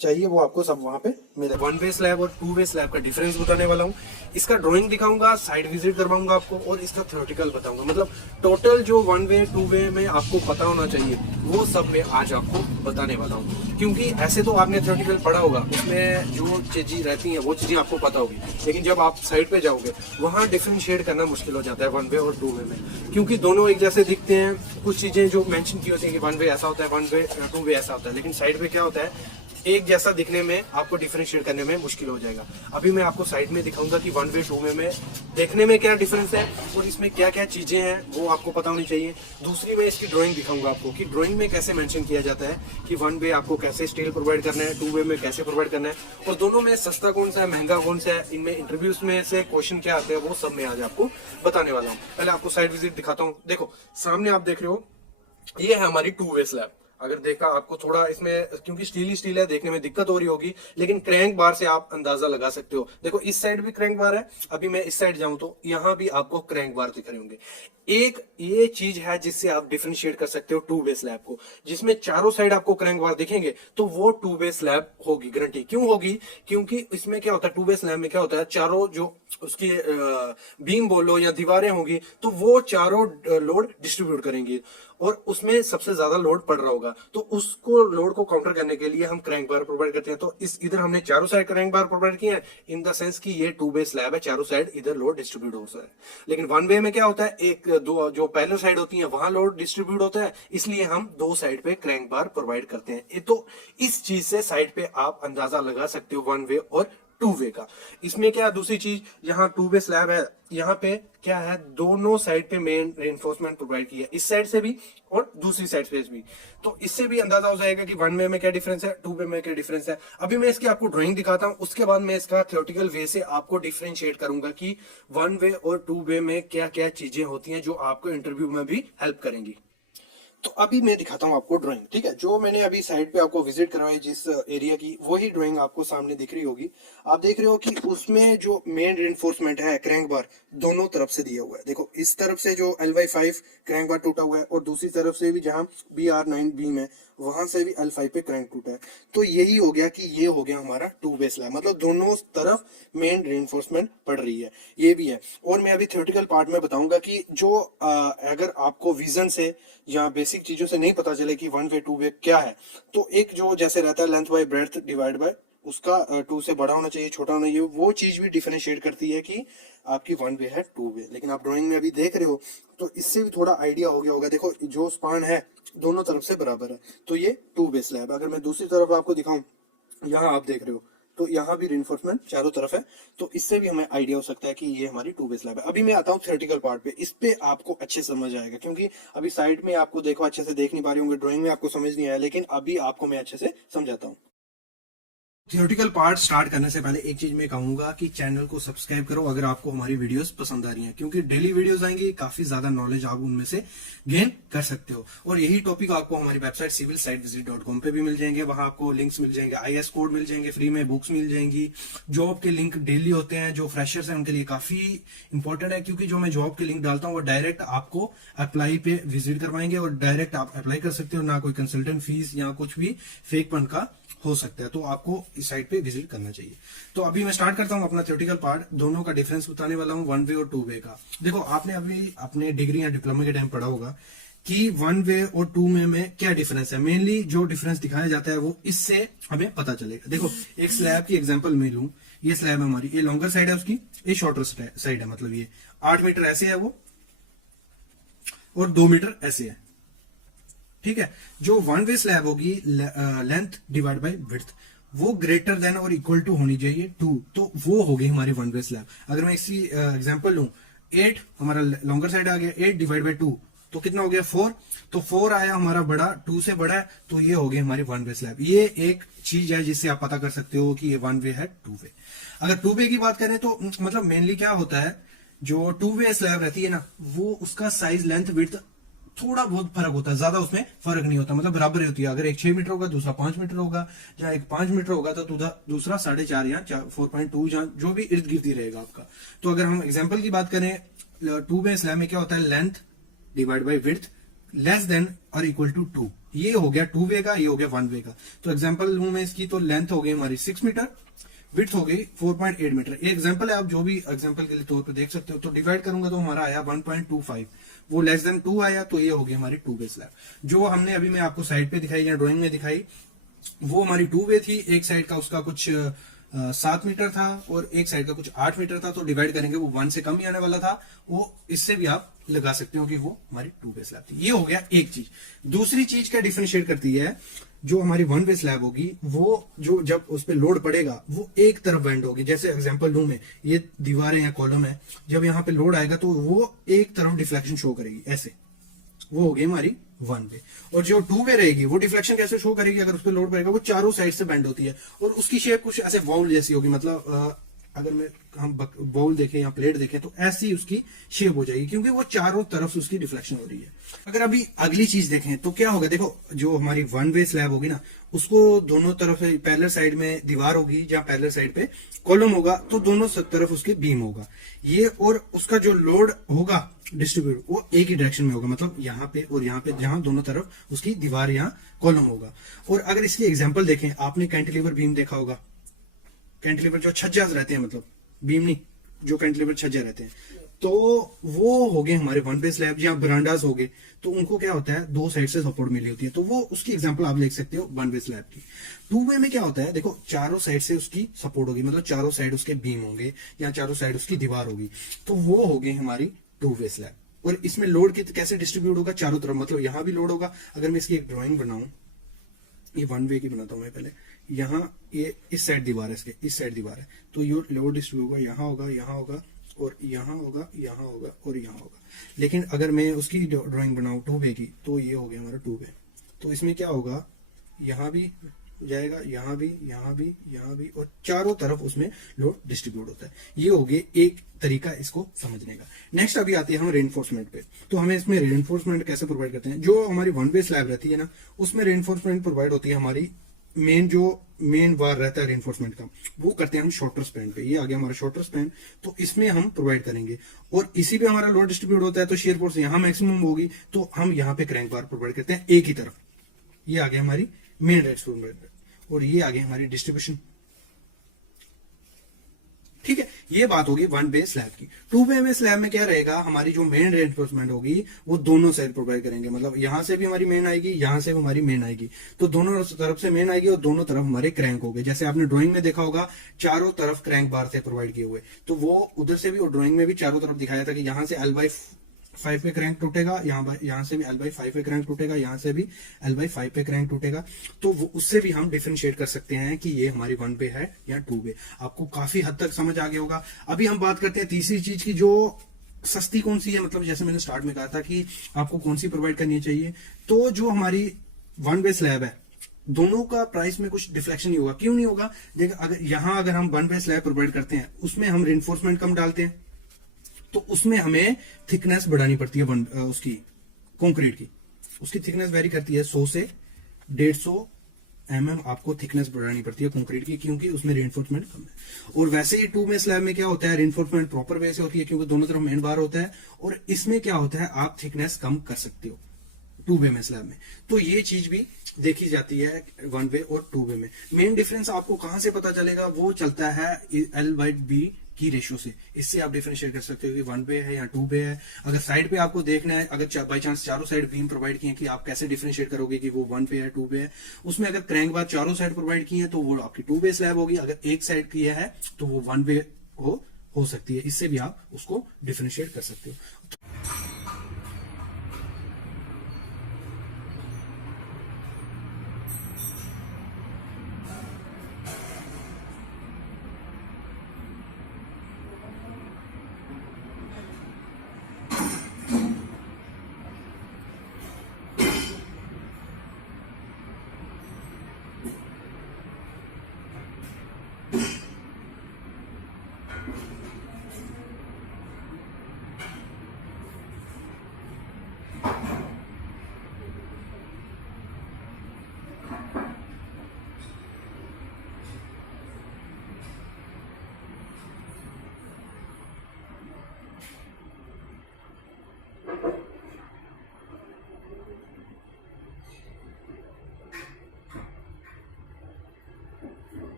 चाहिए वो आपको सब वहां पे मिलेगा। 1 वे स्लैब और 2 वे स्लैब का डिफरेंस बताने वाला हूँ, इसका ड्राइंग दिखाऊंगा, साइड विजिट करवाऊंगा आपको, और इसका थ्योरेटिकल बताऊंगा। मतलब टोटल जो 1 वे 2 वे में आपको पता होना चाहिए वो सब मैं आज आपको बताने वाला हूँ। क्योंकि ऐसे तो आपने थ्योरेटिकल पढ़ा होगा, उसमें जो चीजें रहती हैं वो चीजें आपको पता होगी, लेकिन जब आप साइड पे जाओगे वहाँ डिफरेंशिएट करना मुश्किल हो जाता है 1 वे और 2 वे में, क्योंकि दोनों एक जैसे दिखते हैं। कुछ चीजें जो मेंशन की होती है कि 1 वे ऐसा होता है, 1 वे 2 वे ऐसा होता है, लेकिन साइड पे क्या होता है, एक जैसा दिखने में आपको डिफरेंशिएट करने में मुश्किल हो जाएगा। अभी मैं आपको साइड में दिखाऊंगा कि 1 वे 2 वे में देखने में क्या डिफरेंस है और इसमें क्या क्या चीजें हैं वो आपको पता होनी चाहिए। दूसरी मैं इसकी ड्राइंग दिखाऊंगा आपको कि ड्राइंग में कैसे मेंशन किया जाता है कि 1 वे आपको कैसे स्टील प्रोवाइड करना है, 2 वे में कैसे प्रोवाइड करना है, और दोनों में सस्ता कौन सा है, महंगा कौन सा है, इनमें इंटरव्यूज में से क्वेश्चन क्या आते हैं, वो सब मैं आज आपको बताने वाला हूँ। पहले आपको साइड विजिट दिखाता हूँ। देखो सामने आप देख रहे हो, ये है हमारी 2 वे स्लैब। अगर देखा आपको थोड़ा इसमें, क्योंकि स्टील ही स्टील है, देखने में दिक्कत हो रही होगी, लेकिन क्रैंक बार से आप अंदाजा लगा सकते हो। देखो इस साइड भी क्रैंक बार है, अभी मैं इस साइड जाऊं तो यहाँ भी आपको क्रैंक बार दिख रहे होंगे। एक ये चीज है जिससे आप डिफरेंशिएट कर सकते हो 2 वे स्लैब को, जिसमें चारों साइड आपको क्रैंक बार दिखेंगे तो वो 2 वे स्लैब होगी, गारंटी। क्यों होगी? क्योंकि इसमें क्या होता है, 2 वे स्लैब में क्या होता है, चारों जो उसकी बीम बोलो या दीवारें होंगी तो वो चारों लोड डिस्ट्रीब्यूट करेंगी और उसमें सबसे ज्यादा लोड पड़ रहा होगा, तो उसको लोड को काउंटर करने के लिए हम क्रैंक बार प्रोवाइड करते हैं। तो इस इधर हमने चारों साइड क्रैंक बार प्रोवाइड किए हैं, इन द सेंस कि ये 2 वे स्लैब है, चारों साइड इधर लोड डिस्ट्रीब्यूट हो सकता है। लेकिन 1 वे में क्या होता है, एक दो जो पैरेलल साइड होती है वहां लोड डिस्ट्रीब्यूट होता है, इसलिए हम दो साइड पे क्रैंक बार प्रोवाइड करते हैं। तो इस चीज से साइड पे आप अंदाजा लगा सकते हो 1 वे और 2 वे का। इसमें क्या दूसरी चीज, यहाँ 2 वे स्लैब है, यहाँ पे क्या है, दोनों साइड पे मेन रेनफोर्समेंट प्रोवाइड की है, इस साइड से भी और दूसरी साइड से भी। तो इससे भी अंदाजा हो जाएगा कि 1 वे में क्या डिफरेंस है, 2 वे में क्या डिफरेंस है। अभी मैं इसकी आपको ड्राइंग दिखाता हूं, उसके बाद मैं इसका थ्योरेटिकल वे से आपको डिफरेंशिएट करूंगा कि 1 वे और 2 वे में क्या क्या चीजें होती हैं जो आपको इंटरव्यू में भी हेल्प करेंगी। तो अभी मैं दिखाता हूँ आपको ड्राइंग, ठीक है। जो मैंने अभी साइड पे आपको विजिट करवाई जिस एरिया की, वही ड्राइंग आपको सामने दिख रही होगी। आप देख रहे हो कि उसमें जो मेन रेनफोर्समेंट है क्रैंक बार दोनों तरफ से दिया हुआ है। देखो इस तरफ से जो L5 क्रैंक बार टूटा हुआ है और दूसरी तरफ से भी जहां BR9 बीम है वहां से भी L5 पे क्रैंक टूटा है। तो यही हो गया कि ये हो गया हमारा 2 वे स्लैब, मतलब दोनों तरफ मेन रेनफोर्समेंट पड़ रही है, ये भी है। और मैं अभी थ्योरेटिकल पार्ट में बताऊंगा कि जो अगर आपको विजन से या बेसिक चीजों से नहीं पता चले कि 1 वे 2 वे क्या है, तो एक जो जैसे रहता है length bye breadth divide by उसका 2 से बड़ा होना चाहिए, छोटा होना चाहिए, वो चीज भी डिफरेंशिएट करती है कि आपकी 1 वे है 2 वे। लेकिन आप ड्राइंग में अभी देख रहे हो तो इससे भी थोड़ा आइडिया हो गया होगा। देखो जो स्पान है दोनों तरफ से बराबर है, तो ये 2 वे स्लैब। अगर मैं दूसरी तरफ आपको दिखाऊं, यहाँ आप देख रहे हो तो यहाँ भी रिइंफोर्समेंट चारों तरफ है, तो इससे भी हमें आइडिया हो सकता है कि ये हमारी 2 वे स्लैब है। अभी मैं आता हूँ थ्योरेटिकल पार्ट पे, इस पे आपको अच्छे समझ आएगा, क्योंकि अभी साइड में आपको देखो अच्छे से देख नहीं पा रहे होंगे, ड्राइंग में आपको समझ नहीं आया, लेकिन अभी आपको मैं अच्छे से समझाता हूँ। थियोरेटिकल पार्ट स्टार्ट करने से पहले एक चीज मैं कहूंगा कि चैनल को सब्सक्राइब करो अगर आपको हमारी वीडियोस पसंद आ रही हैं, क्योंकि डेली वीडियोस आएंगी, काफी ज्यादा नॉलेज आप उनमें से गेन कर सकते हो। और यही टॉपिक आपको हमारी वेबसाइट civilsitevisit.com पे भी मिल जाएंगे, वहां आपको लिंक्स मिल जाएंगे, IS कोड मिल जाएंगे, फ्री में बुक्स मिल जाएंगी, जॉब के लिंक डेली होते हैं, जो फ्रेशर्स हैं उनके लिए काफी इंपॉर्टेंट है, क्योंकि जो मैं जॉब के लिंक डालता हूँ वो डायरेक्ट आपको अप्लाई पे विजिट करवाएंगे और डायरेक्ट आप अप्लाई कर सकते हो, ना कोई कंसल्टेंट फीस या कुछ भी फेकपन का हो सकता है। तो आपको इस साइट पे विजिट करना चाहिए। तो अभी मैं स्टार्ट करता हूं अपना थ्योरेटिकल पार्ट, दोनों का डिफरेंस बताने वाला हूं, 1 वे और 2 वे का। देखो आपने अभी अपने डिग्री या डिप्लोमा के टाइम पढ़ा होगा कि 1 वे और 2 वे में क्या डिफरेंस है। मेनली जो डिफरेंस दिखाया जाता है वो इससे हमें पता चलेगा। देखो एक स्लैब की एग्जांपल मैं लूं, ये स्लैब है हमारी, ये लॉन्गर साइड है उसकी, ये शॉर्टर साइड है, मतलब ये 8 मीटर ऐसे है वो और 2 मीटर ऐसे है, ठीक है। जो 1 वे स्लैब होगी लेंथ डिवाइड बाय विड्थ, वो ग्रेटर देन और इक्वल टू होनी चाहिए 2, तो वो होगी हमारी 1 वे स्लैब। अगर मैं इसी एग्जांपल लूं, 8 हमारा लॉन्गर साइड आ गया, 8 डिवाइड बाई 2 तो कितना हो गया 4। तो 4 आया हमारा बड़ा, 2 से बड़ा है, तो ये हो गया हमारी वन वे स्लैब। ये एक चीज है जिससे आप पता कर सकते हो कि ये वन वे है, टू वे। अगर टू वे की बात करें तो मतलब मेनली क्या होता है, जो टू वे स्लैब रहती है ना, वो उसका साइज लेंथ विड्थ थोड़ा बहुत फर्क होता है, ज्यादा उसमें फर्क नहीं होता, मतलब बराबर ही होती है। अगर एक 6 मीटर होगा, दूसरा 5 मीटर होगा, या एक 5 मीटर होगा तो दूसरा 4.5 या 4.2 या जो भी इर्द गिर्द ही रहेगा आपका। तो अगर हम एग्जाम्पल की बात करें, टू वे स्लैब में क्या होता है, length divide by width less than और इक्वल टू 2। ये हो गया टू वे का, ये हो गया वन वे का। तो एग्जाम्पल लूं मैं इसकी, तो लेंथ हो गई हमारी 6 मीटर, विड्थ हो गई 4.8 मीटर। ये एग्जाम्पल है, आप जो भी एग्जाम्पल के लिए तौर पर देख सकते हो। तो डिवाइड करूंगा तो हमारा आया 1.25, वो लेस देन 2 आया, तो ये हो गई हमारी टू वे स्लैब। जो हमने अभी मैं आपको साइड पे दिखाई या ड्राइंग में दिखाई, वो हमारी टू वे थी। एक साइड का उसका कुछ 7 मीटर था और एक साइड का कुछ 8 मीटर था, तो डिवाइड करेंगे वो 1 से कम ही आने वाला था। वो इससे भी आप लगा सकते हो कि वो हमारी टू वे स्लैब थी। ये हो गया एक चीज। दूसरी चीज क्या डिफरेंशिएट करती है, जो हमारी वन वे स्लैब होगी, वो जो जब उस पर लोड पड़ेगा वो एक तरफ बेंड होगी। जैसे एग्जांपल लूं मैं, ये दीवार है या कॉलम है, जब यहाँ पे लोड आएगा तो वो एक तरफ डिफ्लेक्शन शो करेगी, ऐसे। वो होगी हमारी वन वे। और जो टू वे रहेगी वो डिफ्लेक्शन कैसे शो करेगी, अगर उस पर लोड पड़ेगा, वो चारों साइड से बेंड होती है और उसकी शेप कुछ ऐसे बाउल जैसी होगी। मतलब अगर हम बाउल देखें या प्लेट देखें तो ऐसी उसकी शेप हो जाएगी, क्योंकि वो चारों तरफ से उसकी डिफ्लेक्शन हो रही है। अगर अभी अगली चीज देखें तो क्या होगा, देखो जो हमारी वन वे स्लैब होगी ना, उसको दोनों तरफ से पैरेलल साइड में दीवार होगी, जहां पैरेलल साइड पे कॉलम होगा, तो दोनों तरफ उसके बीम होगा। ये और उसका जो लोड होगा डिस्ट्रीब्यूट, वो एक ही डायरेक्शन में होगा, मतलब यहाँ पे और यहाँ पे, जहां दोनों तरफ उसकी दीवार या कॉलम होगा। और अगर इसकी एग्जाम्पल देखें, आपने कैंटिलीवर बीम देखा होगा, कैंटिलीवर जो छज्जा रहते हैं, मतलब बीम नहीं, जो कैंटिलीवर छज्जा रहते हैं, तो वो हो गए हमारे वन वे स्लैब या बरांडास हो गए। तो उनको क्या होता है, दो साइड से सपोर्ट मिली होती है, तो वो उसकी एग्जांपल आप देख सकते हो वन वे स्लैब की। टू वे में क्या होता है, देखो चारों साइड से उसकी सपोर्ट होगी, मतलब चारों साइड उसके बीम होंगे या चारों साइड उसकी दीवार होगी, तो वो हो गई हमारी टू वे स्लैब। और इसमें लोड कैसे डिस्ट्रीब्यूट होगा, चारों तरफ, मतलब यहाँ भी लोड होगा। अगर मैं इसकी एक ड्रॉइंग बनाऊं, ये वन वे की बनाता हूं मैं पहले। यहाँ ये इस साइड दीवार है, इसके इस साइड दीवार है, तो ये लोड डिस्ट्रीब्यूट होगा, यहाँ होगा, यहाँ होगा और यहाँ होगा, यहाँ होगा और यहाँ होगा। लेकिन अगर मैं उसकी ड्राइंग बनाऊं टू वे की, तो ये हो गया हमारा टू वे। तो इसमें क्या होगा, यहाँ भी जाएगा, यहाँ भी, यहाँ भी, यहाँ भी, और चारों तरफ उसमें लोड डिस्ट्रीब्यूट होता है। ये हो गया एक तरीका इसको समझने का। नेक्स्ट अभी आती है हम रेनफोर्समेंट पे। तो हमें इसमें रेनफोर्समेंट कैसे प्रोवाइड करते हैं, जो हमारी वन वे स्लैब रहती है ना, उसमें रेनफोर्समेंट प्रोवाइड होती है हमारी मेन वार रहता है रेनफोर्समेंट का, वो करते हैं हम शॉर्टर स्पैन पे। ये आ गया हमारा शॉर्टर स्पैन, तो इसमें हम प्रोवाइड करेंगे। और इसी पे हमारा लोड डिस्ट्रीब्यूट होता है, तो शेयर फोर्स यहाँ मैक्सिमम होगी, तो हम यहाँ पे क्रैंक बार प्रोवाइड करते हैं एक ही तरफ। ये आ गया हमारी मेन रेनफोर्समेंट, और ये आ गई हमारी डिस्ट्रीब्यूशन। ठीक है, ये बात होगी वन वे स्लैब की। टू वे में स्लैब में क्या रहेगा, हमारी जो मेन रेनफोर्समेंट होगी वो दोनों साइड प्रोवाइड करेंगे, मतलब यहां से भी हमारी मेन आएगी, यहां से भी हमारी मेन आएगी, तो दोनों तरफ से मेन आएगी और दोनों तरफ हमारे क्रैंक होंगे। जैसे आपने ड्राइंग में देखा होगा, चारों तरफ क्रैंक बार थे प्रोवाइड किए हुए, तो वो उधर से भी, और ड्राइंग में भी चारों तरफ दिखाया था कि यहाँ से L/5 पे क्रैंक टूटेगा, यहाँ से भी L/5 पे क्रैंक टूटेगा, यहाँ से भी L/5 पे क्रैंक टूटेगा। तो उससे भी हम डिफरेंशिएट कर सकते हैं कि ये हमारी वन वे है या टू वे। आपको काफी हद तक समझ आ गया होगा। अभी हम बात करते हैं तीसरी चीज की, जो सस्ती कौन सी है, मतलब जैसे मैंने स्टार्ट में कहा था कि आपको कौन सी प्रोवाइड करनी चाहिए। तो जो हमारी वन वे स्लैब है, दोनों का प्राइस में कुछ डिफ्लेक्शन नहीं होगा। क्यों नहीं होगा, देखिए अगर हम वन वे स्लैब प्रोवाइड करते हैं, उसमें हम रेनफोर्समेंट कम डालते हैं, तो उसमें हमें थिकनेस बढ़ानी पड़ती है उसकी कंक्रीट की। उसकी थिकनेस वेरी करती है 100 से 150 mm आपको थिकनेस बढ़ानी पड़ती है कंक्रीट की, क्योंकि उसमें रेनफोर्समेंट कम है। और वैसे ही टू वे स्लैब में क्या होता है, रेनफोर्समेंट प्रॉपर वे से होती है, क्योंकि दोनों तरफ मेन बार होता है, और इसमें क्या होता है, आप थिकनेस कम कर सकते हो टू वे में स्लैब में। तो ये चीज भी देखी जाती है वन वे और टू वे में। मेन डिफरेंस आपको कहां से पता चलेगा, वो चलता है L/B की रेशियो से। इससे आप डिफरेंशिएट कर सकते हो कि वन वे है या टू वे है। अगर साइड पे आपको देखना है, अगर बाई चांस चारों साइड बीम प्रोवाइड किए हैं, कि आप कैसे डिफरेंशिएट करोगे कि वो वन वे है टू वे है। उसमें अगर क्रैंक बार चारों साइड प्रोवाइड की है, तो वो आपकी टू वे स्लैब होगी। अगर एक साइड की है तो वो वन वे हो सकती है। इससे भी आप उसको डिफरेंशिएट कर सकते हो।